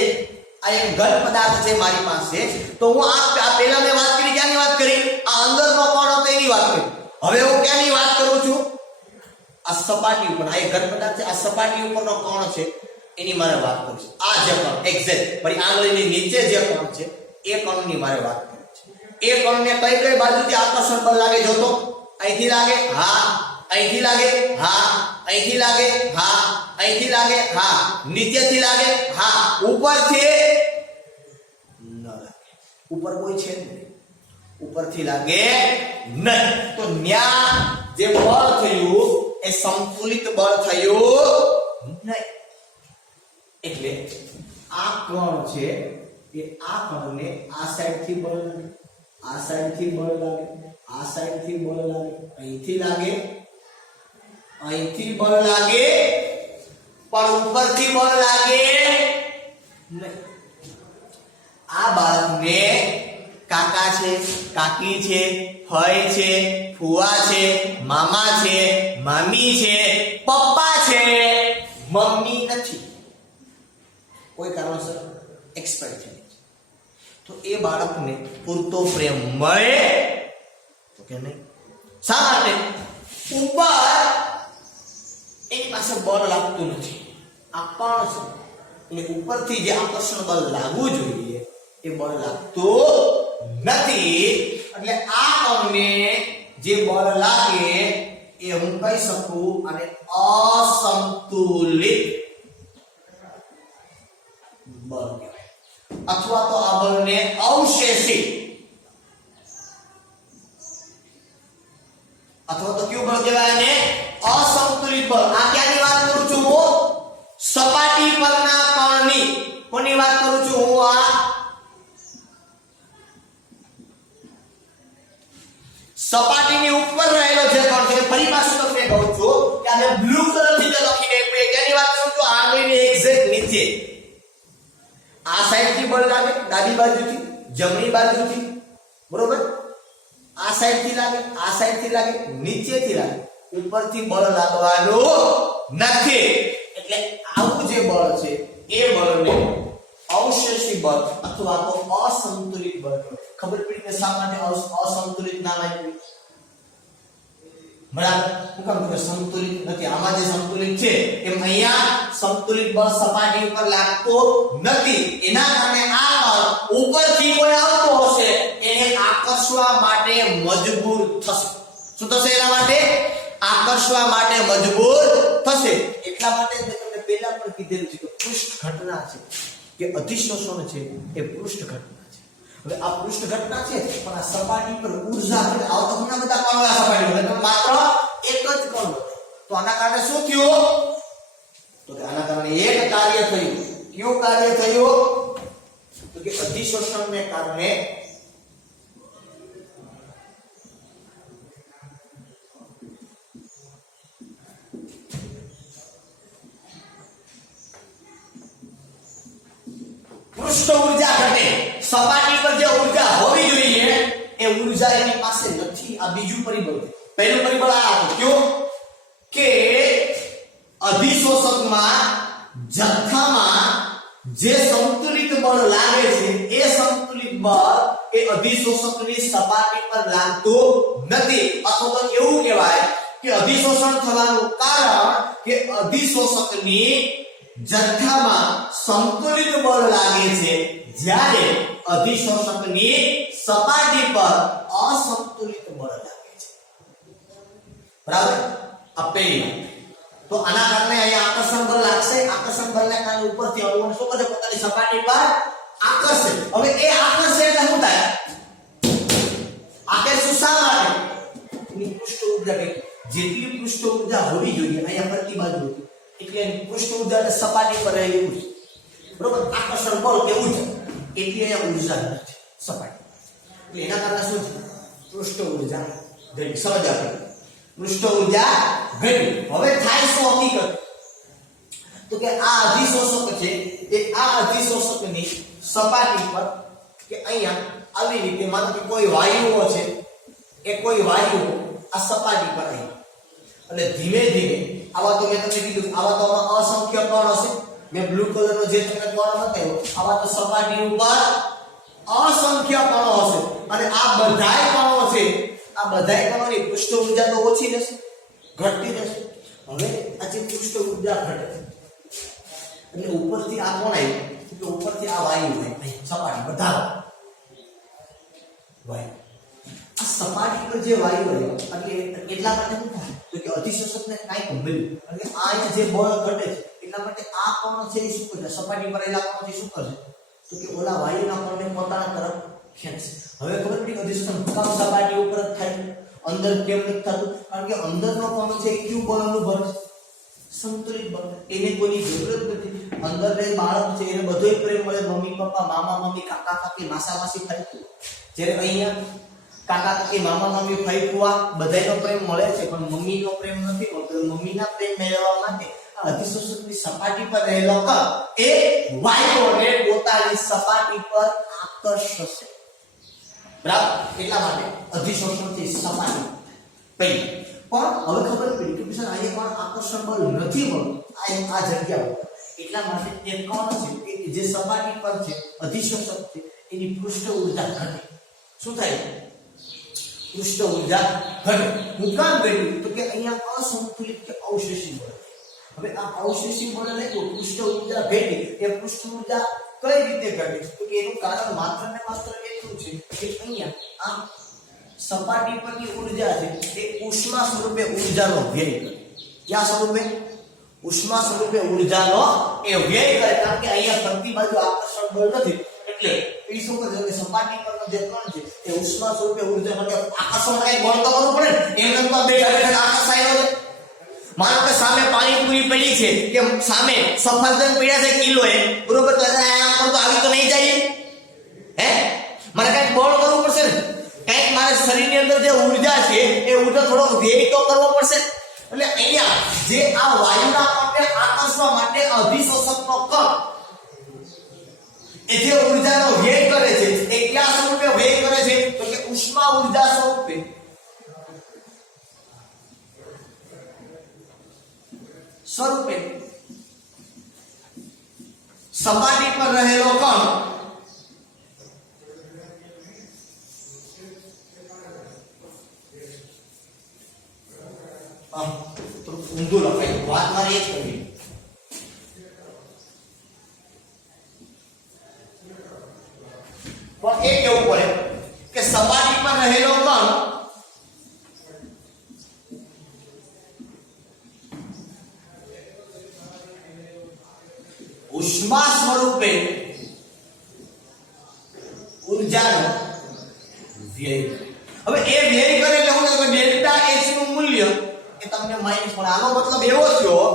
આ એક ઘન પદાર્થ છે મારી પાસે, તો હું આ પહેલા મેં વાત કરી, ક્યાંની વાત કરી? આ અંદરનો કણ હતો એની વાત કરી. હવે હું ક્યાંની વાત કરું છું? આ સપાટી ઉપર, આ એક ઘન પદાર્થ છે, આ સપાટી ઉપરનો કણ છે એની મારે વાત કરું છું. આ જે કણ એક્ઝેક્ટ મારી આંગળીની નીચે જે કણ છે એ કણની મારે વાત કરું છું. એ કણને કઈ કઈ બાજુથી આકર્ષણ બળ લાગે? જોતો, અહીંથી લાગે, હા, અહીંથી લાગે, હા, અહીંથી લાગે, હા, અહીંથી લાગે, હા, નીચેથી લાગે, હા, ઉપરથી ન લાગે. ઉપર કોઈ છે નહીં. ઉપરથી લાગે નહીં. તો ન્યા જે બળ થયું એ સંતુલિત બળ થયું નહીં. એટલે આ કણ છે એ આ કણને આ સાઈડથી બળ લાગે, આ સાઈડથી બળ લાગે, આ સાઈડથી બળ લાગે, અહીંથી લાગે, અહીંથી બળ લાગે, પણ ઉપરથી બળ લાગે નહીં. આ બાળકને કાકા છે, કાકી છે, ભાઈ છે, ફુવા છે, મામા છે, મામી છે, પપ્પા છે, મમ્મી નથી, કોઈ કારણસર એક્સપાયર થઈ ગઈ. તો એ બાળકને પૂરતો પ્રેમ મળે તો કે નહીં. શા માટે? ઉપર એની પાસે બળ લાગતું નથી, આ પણ છે એટલે ઉપરથી જે આકર્ષણ બળ લાગવું જોઈએ એ બળ લાગતું નથી. એટલે આ કણને જે બળ લાગે એ હું કહી શકું અને અસંતુલિત બળ કહેવાય, અથવા તો આ બળને અવશેષી અથવા તો કયું બળ કહેવાય? ને અસંતુલિત બળ. આ ક્યાંની વાત કરું છું હું? સપાટી પરના કણની. કોની વાત કરું છું હું? આ સપાટીની ઉપર રહેલો જે કણ છે. ફરી પાછું તમને કહું છું કે આ મેં બ્લુ કલરથી જે લખીને આપ્યું એ ક્યાંની વાત કરું છું? આંગળીની એક્ઝેક્ટ નીચે. આ સાઈડથી બળ લાગે, ડાબી બાજુથી, જમણી બાજુથી, બરોબર? આ સાઈડથી લાગે, આ સાઈડથી લાગે, નીચેથી લાગે, ઉપરથી બળ લાગવાનું નથી. એટલે આવું જે બળ છે એ બળને અવશેષી બળ અથવા તો અસંતુલિત બળ કહેવાય. ખબર પડી કે શા માટે અસંતુલિત નામ આપ્યું? બરાબર. હું કામ કે સંતુલિત નથી? આમાં જે સંતુલિત છે એમ અહીંયા સંતુલિત બળ સપાટી ઉપર લાગતો નથી. એના કારણે આ બળ ઉપરથી કોઈ આવતો હશે એને આકર્ષવા માટે મજબૂર થશે. શું થશે? એના માટે આકર્ષવા માટે મજબૂર થશે. એટલા માટે મેં તમને પહેલા પણ કીધેલું છે કે પૃષ્ઠ ઘટના છે કે અધિશોષણ છે એ પૃષ્ઠ ઘટના છે. હવે આ પૃષ્ઠ ઘટના છે પણ આ સપાટી પર ઊર્જા છે. આવો તો ઘણા બધા કણો આ સપાટી પર, પણ માત્ર એક જ કણ. તો આના કારણે શું થયું? તો કે આના કારણે એક કાર્ય થયું. કયું કાર્ય થયું? તો કે અધિશોષણને કારણે પૃષ્ઠ ઊર્જા ઘટે. સપાટી પર જે ઊર્જા હોવી જોઈએ એ ઊર્જા એની પાસે નથી. આ બીજું પરિબળ છે. પહેલું પરિબળ આ હતું કયું? કે અધિશોષકમાં જથ્થામાં જે સંતુલિત બળ લાગે છે એ સંતુલિત બળ એ અધિશોષકની સપાટી પર લાગતું નથી. અથવા તો એવું કહેવાય કે અધિશોષણ થવાનું કારણ કે અધિશોષકની જથ્થામાં સંતુલિત બળ લાગે છે જ્યારે અધિશોષકની સપાટી પર અસંતુલિત બળ લાગે છે. બરાબર? આ પહેલી વાત. તો આના કારણે અહીંયા આકર્ષણ બળ લાગશે. આકર્ષણ બળને કારણે ઉપરથી અણુઓને શું કરે? પોતાની સપાટી પર આકર્ષે. હવે એ આકર્ષે એટલે શું થાય? આકર્ષણ શા માટે? એની પૃષ્ઠ ઊર્જા કઈ જેટલી પૃષ્ઠ ઊર્જા હોવી જોઈએ અહીંયા ફરતી બાજુ હતી એટલે પૃષ્ઠ ઊર્જા સપાટી પર રહેલી ઊર્જા, બરોબર? આકર્ષણ બળ કે ઊર્જા એટલી અહીંયા ઊર્જા નથી સપાટી. એટલે એના કારણે શું છે? પૃષ્ઠ ઊર્જા ઘટી. સમજ આપણે? પૃષ્ઠ ઊર્જા ઘટી. હવે થાય શું હકીકત? તો કે આ અધિશોષક છે એ આ અધિશોષકની સપાટી પર કે અહીંયા આવી રીતે માનો કે કોઈ વાયુઓ છે એ કોઈ વાયુઓ આ સપાટી પર આવી અને ધીમે ધીમે આવા તો મેં તમને કીધું આવા તો અસંખ્ય કણ હશે. મેં બ્લુ કલરનો જે તમને કણ બતાવ્યો આવા તો સપાટી ઉપર અસંખ્ય કણો હશે અને આ બધાય કણો છે આ બધાય કણોની પૃષ્ઠ ઊર્જા તો ઓછી રહેશે, ઘટતી રહેશે. હવે આ જે પૃષ્ઠ ઊર્જા ઘટે એટલે ઉપરથી આ કોણ આવ્યું? એટલે ઉપરથી આ વાયુ આવી સપાટી બધા વાયુ આ સપાટી પર જે વાયુ આવ્યો એટલે એટલા માટે શું થાય? તો કે અધિશોષકને કાંઈક મળ્યું એટલે આ જે બળ ઘટે છે એટલા માટે આ કણ છે એ શું કરશે? સપાટી પર રહેલા કણો શું કરશે? તો કે ઓલા વાયુના કણને પોતાના તરફ ખેંચશે. હવે ખબર પડી અધિષ્ઠાન કામ સપાટી ઉપર જ થાય, અંદર કેમ નથી થતું? કારણ કે અંદરનો કણ છે એ કયું બળનું ભરે? સંતુલિત બળ. એને કોઈની જરૂર જ નથી. અંદર જે બાળક છે એને બધોય પ્રેમ મળે, મમ્મી પપ્પા, મામા મામી, કાકા કાકી, માસા માસી, ફઈ ફૂવા. જ્યારે અહીંયા કાકા કાકી, મામા મામી, ફઈ ફૂવા બધાયનો પ્રેમ મળે છે, પણ મમ્મીનો પ્રેમ નથી મળતો. મમ્મીના પ્રેમ મેળવવા માટે આ અધિશોષકની સપાટી પર રહેલો કણ એ વાયુઓને પોતાની સપાટી પર આકર્ષશે. બરાબર? એટલા માટે અધિશોષણથી સપાટી પહેલી. પણ હવે ખબર પડી કે બીજા અહીંયા પણ આકર્ષણ બળ નથી મળતું આ જગ્યા ઉપર. એટલા માટે એ કણ છે કે જે સપાટી પર છે અધિશોષક છે એની પૃષ્ઠ ઊર્જા ઘટે. શું થાય? પૃષ્ઠ ઊર્જા ઘટે. હું કામ કર્યું તો કે અહીંયા અસંતુલિત કે અવશેષી બળ. હવે આ અવશેષી બળ લઈ તો પૃષ્ઠ ઊર્જા ઘટી. એ પૃષ્ઠ ઊર્જા કઈ રીતે ઘટે? તો કે એનું કારણ માત્ર ને માત્ર એટલું છે કે અહીંયા આ સપાટી પરની ઊર્જા છે એ ઉષ્મા સ્વરૂપે ઊર્જાનો વ્યય કરે. ક્યાં સ્વરૂપે? ઉષ્મા સ્વરૂપે ઊર્જાનો એ વ્યય કરે. કારણ કે અહીંયા ફરતી બાજુ આકર્ષણ બળ નથી, એટલે એ શું કરે છે? સપાટી પરનો જે કણ છે એ ઉષ્મા સ્વરૂપે ઊર્જા માટે આકર્ષણ કઈ બળ તો કરવું પડે ને. એમ નંબર બેઠા બેઠા આકર્ષાય ન. માનો કે સામે પાણીપુરી પડી છે કે સામે સફરજન પડ્યા છે કિલોએ, બરોબર? તો આ પર તો આવી તો નહીં જાય. હે, મારે કઈક બળ કરવું પડશે ને. કઈક મારા શરીરની અંદર જે ઊર્જા છે એ ઊર્જા થોડો વ્યય તો કરવો પડશે. એટલે અહીંયા જે આ વાયુના કણને આકર્ષવા માટે અધિશોષકનો કણ એ જે ઊર્જાનો વ્યય કરે છે એ કયા સ્વરૂપે વ્યય કરે છે? તો કે ઉષ્મા ઊર્જા સ્વરૂપે. સપાટી પર રહેલો કણ ઊંધું લખાય. વાત મારી એ જ કરવી. પણ એ કેવું પડે કે સપાટી પર રહેલો કણ ઉષ્મા સ્વરૂપે ઊર્જાનો વ્યય. હવે એ વ્યય કરે એટલે શું થાય? ડેલ્ટા H નું મૂલ્ય એ તમને માઈનસ મળે. આનો મતલબ એવો થયો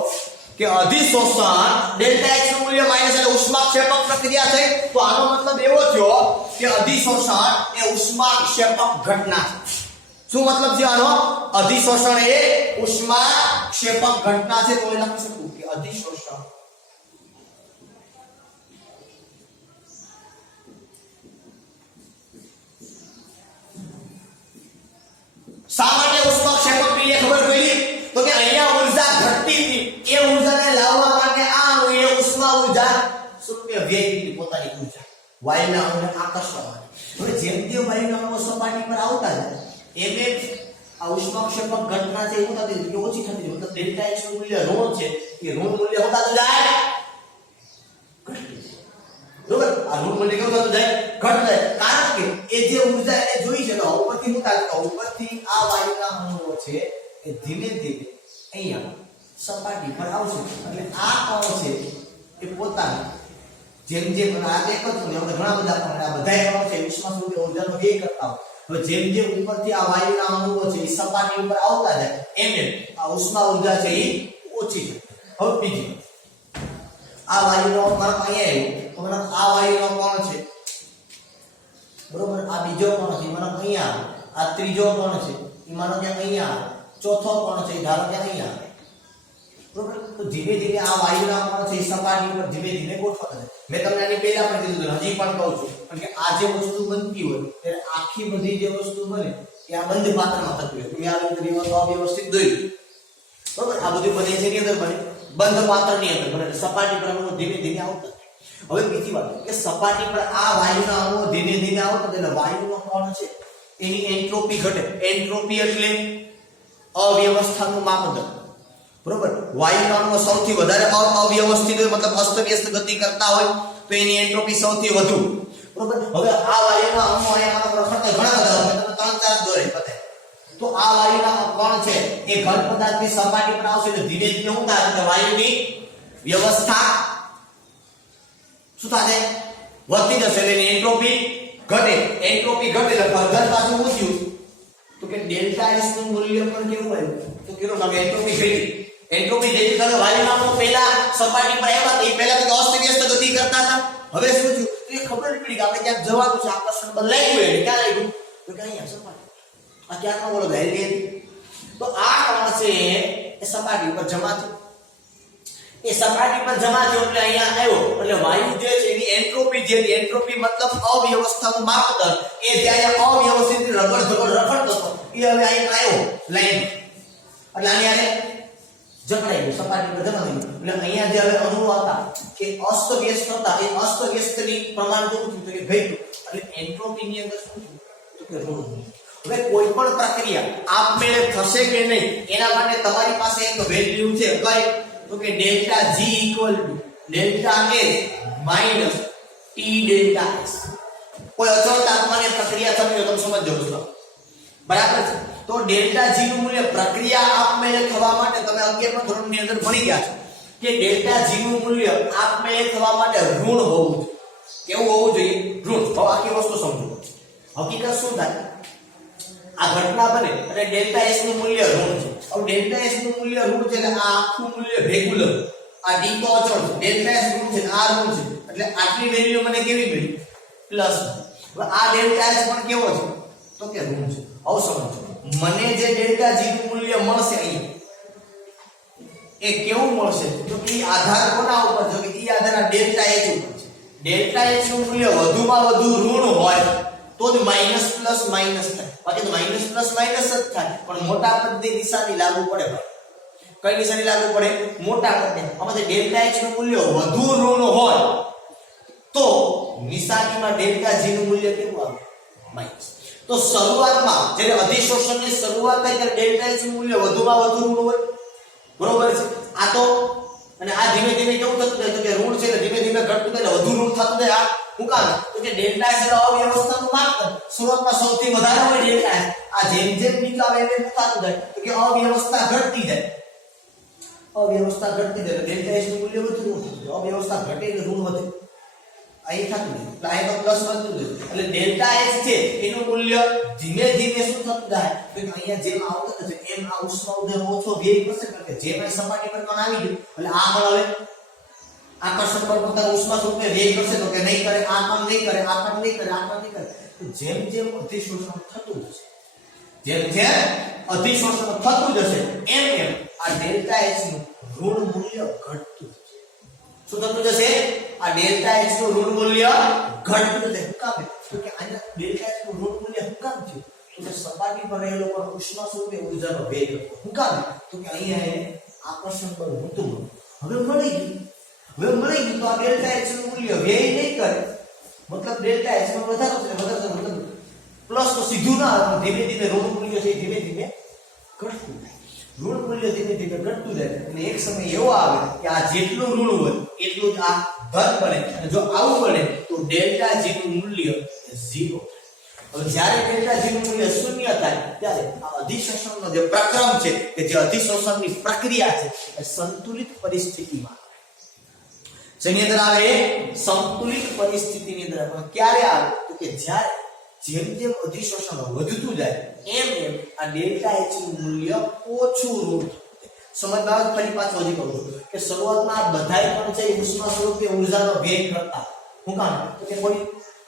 કે અધિશોષણ ડેલ્ટા H નું મૂલ્ય માઈનસ એટલે ઉષ્માક્ષેપક પ્રક્રિયા થઈ. તો આનો મતલબ એવો થયો કે અધિશોષણ એ ઉષ્માક્ષેપક ઘટના છે. શું મતલબ છે આનો? અધિશોષણ એ ઉષ્માક્ષેપક ઘટના છે. તો એ લખી શકું કે અધિશોષણ શા માટે ઉષ્માક્ષેપક ક્રિયા? ખબર પડી તો કે અહીંયા ઊર્જા ઘટતી હતી, એ ઊર્જાને લાવવા માટે આ એ ઉષ્મા ઊર્જા સ્વરૂપે વ્યય કરી પોતાની ઊર્જા વાયુના અણુને આકર્ષવા માટે. હવે જેમ જેમ વાયુના અણુઓ સપાટી પર આવતા જાય એમ આ ઉષ્માક્ષેપક ઘટના છે એ થતી કે ઓછી થતી જાય. મતલબ ડેલ્ટા H નું મૂલ્ય ઋણ છે એ ઋણ મૂલ્ય હોતાતું જાય, બરોબર? આ ઋણ મૂલ્ય કેવું થતું જાય? ઘટ જાય. કારણ કે એ જે ઊર્જા એને જોઈ છે તો ઉપરથી શું થાય? ઉપરથી આ વાયુના અણુઓ છે એ ધીમે ધીમે અહીંયા સપાટી પર આવશે. એટલે આ કણો છે એ પોતાની જેમ જેમ આ એક જ ઘણા બધા કણો આ બધા કણો છે ઉષ્મા સ્વરૂપે ઊર્જાનો વ્યય કરતા હોય. હવે જેમ જેમ ઉપરથી આ વાયુના અણુઓ છે એ સપાટી ઉપર આવતા જાય એમ એમ આ ઉષ્મા ઊર્જા છે એ ઓછી છે. હવે બીજી આ વાયુનો કણ અહીંયા આવ્યો તો મને આ વાયુનો કણ છે, બરોબર? આ બીજો કણ છે મને અહીંયા, આ ત્રીજો કણ છે એ માનો કે અહીંયા, ચોથો કણ છે ધારો કે અહીંયા, બરોબર? તો ધીમે ધીમે આ વાયુના કણ છે એ સપાટી પર ધીમે ધીમે ગોઠવાતા જાય. મેં તમને આની પહેલા પણ કીધું, હજી પણ કહું છું, કારણ કે આ જે વસ્તુ બનતી હોય ત્યારે આખી બધી જે વસ્તુ બને એ આ બંધ પાત્રમાં થતી હોય. મેં આવી રીતે અવ્યવસ્થિત દોર્યું, બરોબર? આ બધું બને છે એની અંદર બને, બંધ પાત્રની અંદર બને, સપાટી પર અણુઓ ધીમે ધીમે આવતા. હવે બીજી વાત કે સપાટી પર આ વાયુના અણુઓ ધીમે ધીમે આવતા એટલે વાયુનો કણ છે એની એન્ટ્રોપી ઘટે. એન્ટ્રોપી એટલે અવ્યવસ્થાનું માપદંડ, બરોબર? વાયુના અણુઓ સૌથી વધારે અવ્યવસ્થિત હોય, મતલબ અસ્તવ્યસ્ત ગતિ કરતા હોય તો એની એન્ટ્રોપી સૌથી વધુ, બરોબર? હવે આ વાયુના અણુઓ અહીંયા રખડતા ઘણા બધા હોય, તમે 3-4 દોરે બતાય તો આ વાયુના કણ છે એ ઘન પદાર્થની સપાટી પર આવશે એટલે ધીમે ધીમે શું થાય કે વાયુની વ્યવસ્થા શું થાય? વધતી જશે એટલે એની એન્ટ્રોપી ઘટે, એન્ટ્રોપી ઘટે એટલે ફરધર પાછું શું થયું તો કે ડેલ્ટા એસ નું મૂલ્ય પણ કેવું આવ્યું તો કેટલું લાગે એન્ટ્રોપી ઘટી. એન્ટ્રોપી ઘટી તો વાયુનામો પહેલા સપાટી પર આવ્યા તો એ પહેલા તો અસ્તવ્યસ્ત ગતિ કરતા હતા. હવે શું થયું તો એ ખબર નહીં પડી કે આપણે ક્યાંક જવાનું છે, આકર્ષણ બદલાઈ ગયું એટલે ક્યાં લાગ્યું તો કે અહીંયા સપાટી આ ક્યાંનો બોલો ગાયલી તો આ કણ છે એ સપાટી ઉપર જમા થયું. એ સપાટી પર જમા થયો એટલે અહીંયા આવ્યો એટલે વાયુ જે છે એની એન્ટ્રોપી જે એન્ટ્રોપી મતલબ અવ્યવસ્થાનું માપદંડ એ જ્યારે અવ્યવસ્થિત રગડ રખડતો હતો એ હવે અહીં આવ્યો લાઈન એટલે અહીંયા જકડાઈ ગયું સપાટી પર જમા થઈ ગયું એટલે અહીંયા જે હવે અણુઓ હતા કે અસ્તવ્યસ્ત હતા એ અસ્તવ્યસ્તની પ્રમાણ કેવું થયું તો કે ઘટ્યું એટલે એન્ટ્રોપી ની અંદર શું થયું તો કે ઋણ. હવે કોઈ પણ પ્રક્રિયા આપમેળે થશે કે નહીં એના માટે તમારી પાસે એક વેલ્યુ છે કઈ તો કે delta G = delta S minus T delta S. કોઈ અચળ તાપમાને પ્રક્રિયા થતી હોય તો સમજો છો બરાબર છે. તો ડેલ્ટા G નું મૂલ્ય પ્રક્રિયા આપમેળે થવા માટે તમે 11મા ધોરણની અંદર ભણી ગયા છો કે ડેલ્ટા G નું મૂલ્ય આપમેળે થવા માટે ઋણ હોવું જોઈએ. કેવું હોવું જોઈએ? ઋણ. હવે આખી વસ્તુ સમજો. હકીકત શું થાય આ ઘટના બને અને ડેલ્ટા S નું મૂલ્ય ઋણ છે. હવે ડેલ્ટા S નું મૂલ્ય ઋણ છે એટલે આ આખું મૂલ્ય ભેગું લઉં. આ d તો અચળ છે, ડેલ્ટા S ઋણ છે, આ ઋણ છે એટલે આટલી વેલ્યુ મને કેવી મળી પ્લસ. હવે આ ડેલ્ટા S પણ કેવો છે તો કે ઋણ છે. હવે સમજો મને જે ડેલ્ટા G નું મૂલ્ય મળશે અહીં એ કેવું મળશે તો કે આધાર કોના ઉપર છે કે ઈ આધાર આ ડેલ્ટા H ઉપર છે. ડેલ્ટા H નું મૂલ્ય વધુમાં વધુ ઋણ હોય તો જ માઈનસ પ્લસ માઈનસ થાય. બાકી તો માઈનસ પ્લસ માઈનસ જ થાય પણ મોટા પદની નિશાની લાગુ પડે ભાઈ. કઈ નિશાની લાગુ પડે? મોટા પદની. આમાં ડેલ્ટા H નું મૂલ્ય વધુ ઋણ હોય તો નિશાનીમાં ડેલ્ટા G નું મૂલ્ય કેવું આવે? માઈનસ. તો શરૂઆતમાં જ્યારે અધિશોષણની શરૂઆત થાય ત્યારે ડેલ્ટા H નું મૂલ્ય વધુમાં વધુ ઋણ હોય બરોબર છે. આ તો અને આ ધીમે ધીમે કેવું થતું જાય તો કે ઋણ છે એટલે ધીમે ધીમે ઘટતું જાય એટલે વધુ ઋણ થતું જાય. આ શું કામ તો કે ડેલ્ટા S એટલે અવ્યવસ્થાનું માપદંડ. શરૂઆતમાં સૌથી વધારે હોય ડેલ્ટા S. આ જેમ જેમ નીચે આવે એમ શું થતું જાય તો કે અવ્યવસ્થા ઘટતી જાય. અવ્યવસ્થા ઘટતી જાય ડેલ્ટા S નું મૂલ્ય વધુ થતું જાય. અવ્યવસ્થા ઘટે એટલે ઋણ વધે. અહીં થતું જાય એટલે અહીં તો પ્લસ વધતું જાય એટલે ડેલ્ટા S છે એનું મૂલ્ય ધીમે ધીમે શું થતું જાય તો કે અહીંયા જેમ આવતું જશે એમ આ ઉષ્મા ઓછો વ્યય કરશે કારણ કે જેમ અહીં સપાટી પર કણ આવી ગયું એટલે આ કણ હવે આકર્ષણ પર પોતાના ઉષ્મા સ્વરૂપે વ્યય કરશે તો કે નહીં કરે, આ કામ નહીં કરે, આ કામ નહીં કરે, આ કામ નહીં કરે. તો જેમ જેમ અધિશોષણ થતું જશે જેમ જેમ અધિશોષણ થતું જશે એમ એમ આ ડેલ્ટા H નું ઋણ મૂલ્ય ઘટતું જશે. શું થતું જશે? આ ડેલ્ટા H નું ઋણ મૂલ્ય ઘટતું જશે. શું કામ? તો કે આના ડેલ્ટા H નું ઋણ મૂલ્ય શું કામ થયું તો કે સપાટી પર રહેલો પણ ઉષ્મા સ્વરૂપે ઊર્જાનો વ્યય કરતો. શું કામ? તો કે અહીંયા એને આકર્ષણ બળ નહોતું. હવે મળી ગયું તો આ ડેલ્ટા H નું મૂલ્ય વ્યય નહીં કરે મતલબ ડેલ્ટા H માં વધારો છે મતલબ પ્લસ તો સીધું ના આવે ધીમે ધીમે ઋણ મૂલ્ય છે ધીમે ધીમે ઘટતું જાય. ઋણ મૂલ્ય ધીમે ધીમે ઘટતું જાય એટલે એક સમય એવો આવે કે આ જેટલું ઋણ હોય એટલું જ આ ધન બને અને જો આવું બને તો ડેલ્ટા G નું મૂલ્ય 0. હવે જ્યારે ડેલ્ટા G નું મૂલ્ય 0 થાય ત્યારે આ અધિશોષણનો જે પ્રક્રમ છે કે જે અધિશોષણની પ્રક્રિયા છે એ સંતુલિત પરિસ્થિતિમાં જેની અંદર આવે સંતુલિત પરિસ્થિતિની અંદર પણ ક્યારે આવે તો કે જ્યારે જેમ જેમ અધિશોષણ વધતું જાય એમ એમ આ ડેલ્ટા H નું મૂલ્ય ઓછું ઋણ સમજવા ફરી પાછો હજી કહું છું કે શરૂઆતમાં આ બધાય પણ છે ઉષ્મા સ્વરૂપે ઊર્જાનો વ્યય કરતા. શું કામ તો કે કોઈ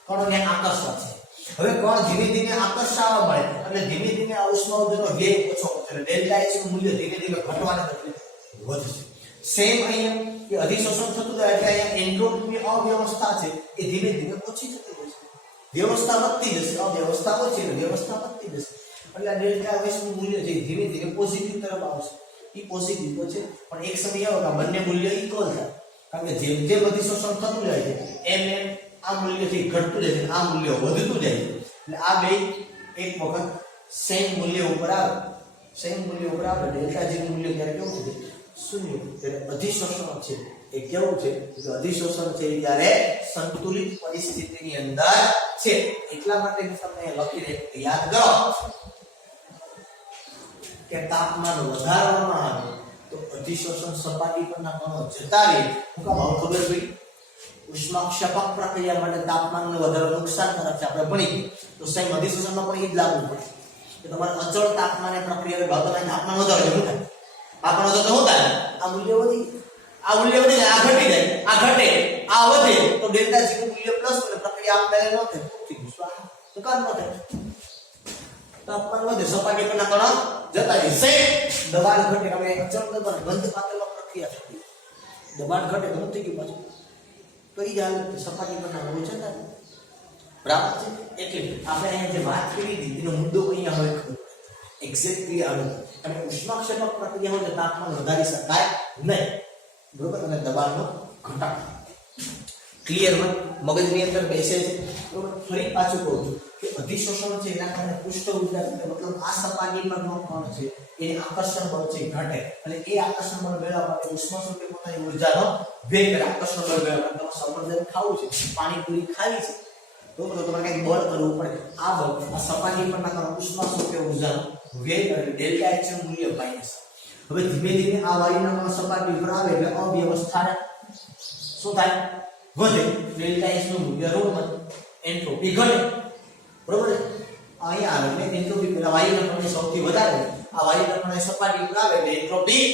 કણોને આકર્ષવા છે. હવે કણ ધીમે ધીમે આકર્ષાવા મળે એટલે ધીમે ધીમે આ ઉષ્મા ઊર્જાનો વ્યય ઓછો થશે એટલે ડેલ્ટા H નું મૂલ્ય ધીમે ધીમે ઘટવાને બદલે વધશે. સેમ અહીંયા કે અધિશોષણ થતું જાય એટલે અહીંયા એન્ટ્રોપીની અવ્યવસ્થા છે એ ધીમે ધીમે ઓછી થતી જશે. વ્યવસ્થા વધતી જશે અવ્યવસ્થા ઓછી એટલે વ્યવસ્થા વધતી જશે એટલે ડેલ્ટા H નું મૂલ્ય છે ધીમે ધીમે પોઝિટિવ તરફ આવશે. એ પોઝિટિવ છે પણ એક સમય એવો કે બંને મૂલ્ય ઇક્વલ થાય કારણ કે જેમ જેમ અધિશોષણ થતું જાય છે એમ એમ આ મૂલ્યથી ઘટતું જાય છે આ મૂલ્ય વધતું જાય છે એટલે આ બે એક વખત સેમ મૂલ્ય ઉપર આવે ડેલ્ટા G નું મૂલ્ય ત્યારે કેવું છે શૂન્ય. એટલે અધિશોષણ છે એ કેવું છે કે અધિશોષણ છે ત્યારે સંતુલિત પરિસ્થિતિની અંદર છે. એટલા માટે હું તમને લખીને યાદ કરો કે તાપમાન વધારવામાં આવે તો અધિશોષણ સપાટી પરના કણો જતા રહે. હું કામ ખબર પડી ઉષ્માક્ષેપક પ્રક્રિયા માટે તાપમાનનો વધારો નુકસાનકારક છે આપણે ભણી તો સેમ અધિશોષણમાં પણ એ જ લાગુ પડે કે તમારે અચળ તાપમાને પ્રક્રિયા ભાગમાં તાપમાન વધારે શું થાય તાપમાન વધે તો શું થાય આ મૂલ્ય વધી આ મૂલ્ય વધી જાય આ ઘટી જાય આ ઘટે આ વધે તો ડેલ્ટા જી નું મૂલ્ય પ્લસ અને પ્રક્રિયા આપમેળે ન થાય તો કામ ન થાય તાપમાન વધે સપાટી પરના કણો જતા રહેશે દબાણ ઘટે અમે અચળ દબાણ બંધ પાતળમાં પ્રક્રિયા થતી દબાણ ઘટે તો શું થઈ ગયું પાછું કઈ જ હાલત સપાટી પરના કણો જતા બરાબર છે એટલે આપણે અહીંયા જે વાત કરી હતી તેનો મુદ્દો અહીંયા હવે એક્ઝેક્ટલી આવે અને ઉષ્માક્ષેપક પ્રક્રિયા હોય તો તાપમાન વધારી શકાય નહીં બરોબર અને દબાણનો ઘટાડો ક્લિયર મગજની અંદર બેસે છે બરોબર ફરી પાછું કહું છું કે અધિશોષણ છે એના કારણે પૃષ્ઠ ઉર્જા મતલબ આ સપાટી પરનો કણ છે એ આકર્ષણ બળ છે ઘટે અને એ આકર્ષણ બળ મેળવવા માટે ઉષ્મા સ્વરૂપે પોતાની ઉર્જાનો વેગ કરે આકર્ષણ બળ મેળવવા માટે સમર્જન ખાવું છે પાણીપુરી ખાવી છે તો તમારે કઈ બળ કરવું પડે આ બળ આ સપાટી પરના કણ ઉષ્મા સ્વરૂપે ઉર્જાનો વેગ અને ડેલ્ટા એચ નું મૂલ્ય માઈનસ હવે ધીમે ધીમે આ વાયુના કણ સપાટી ઉપર આવે એટલે અવ્યવસ્થા શું થાય વધે ડેલ્ટા એચ નું મૂલ્ય ઋણ એન્ટ્રોપી ઘટે બરોબર અહીંયા આવે એટલે એન્ટ્રોપી પેલા વાયુના કણની સૌથી વધારે આ વાયુના કણ સપાટી ઉપર આવે એટલે એન્ટ્રોપી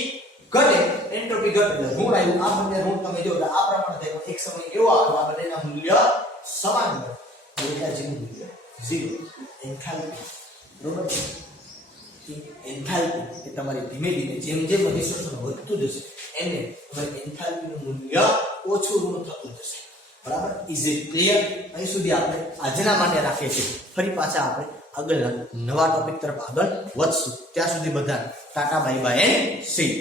ઘટે એન્ટ્રોપી ઘટે એટલે ઋણ આવ્યું આ બંને ઋણ તમે જો એટલે આ પ્રમાણે થાય એક સમય એવો આવે આ બંનેના મૂલ્ય સમાન રહે ડેલ્ટા જી નું મૂલ્ય 0 એન્થાલ્પી બરોબર એન્થાલ્પી એ તમારી ધીમે ધીમે જેમ જેમ અધિશોષણ વધતું જશે એને તમારી એન્થાલ્પીનું મૂલ્ય ઓછું ઋણ થતું જશે બરાબર ઇઝ ઇટ ક્લિયર અહીં સુધી આપણે આજના માટે રાખીએ છીએ ફરી પાછા આપણે આગળના નવા ટોપિક તરફ આગળ વધશું ત્યાં સુધી બધા Tata bye bye and C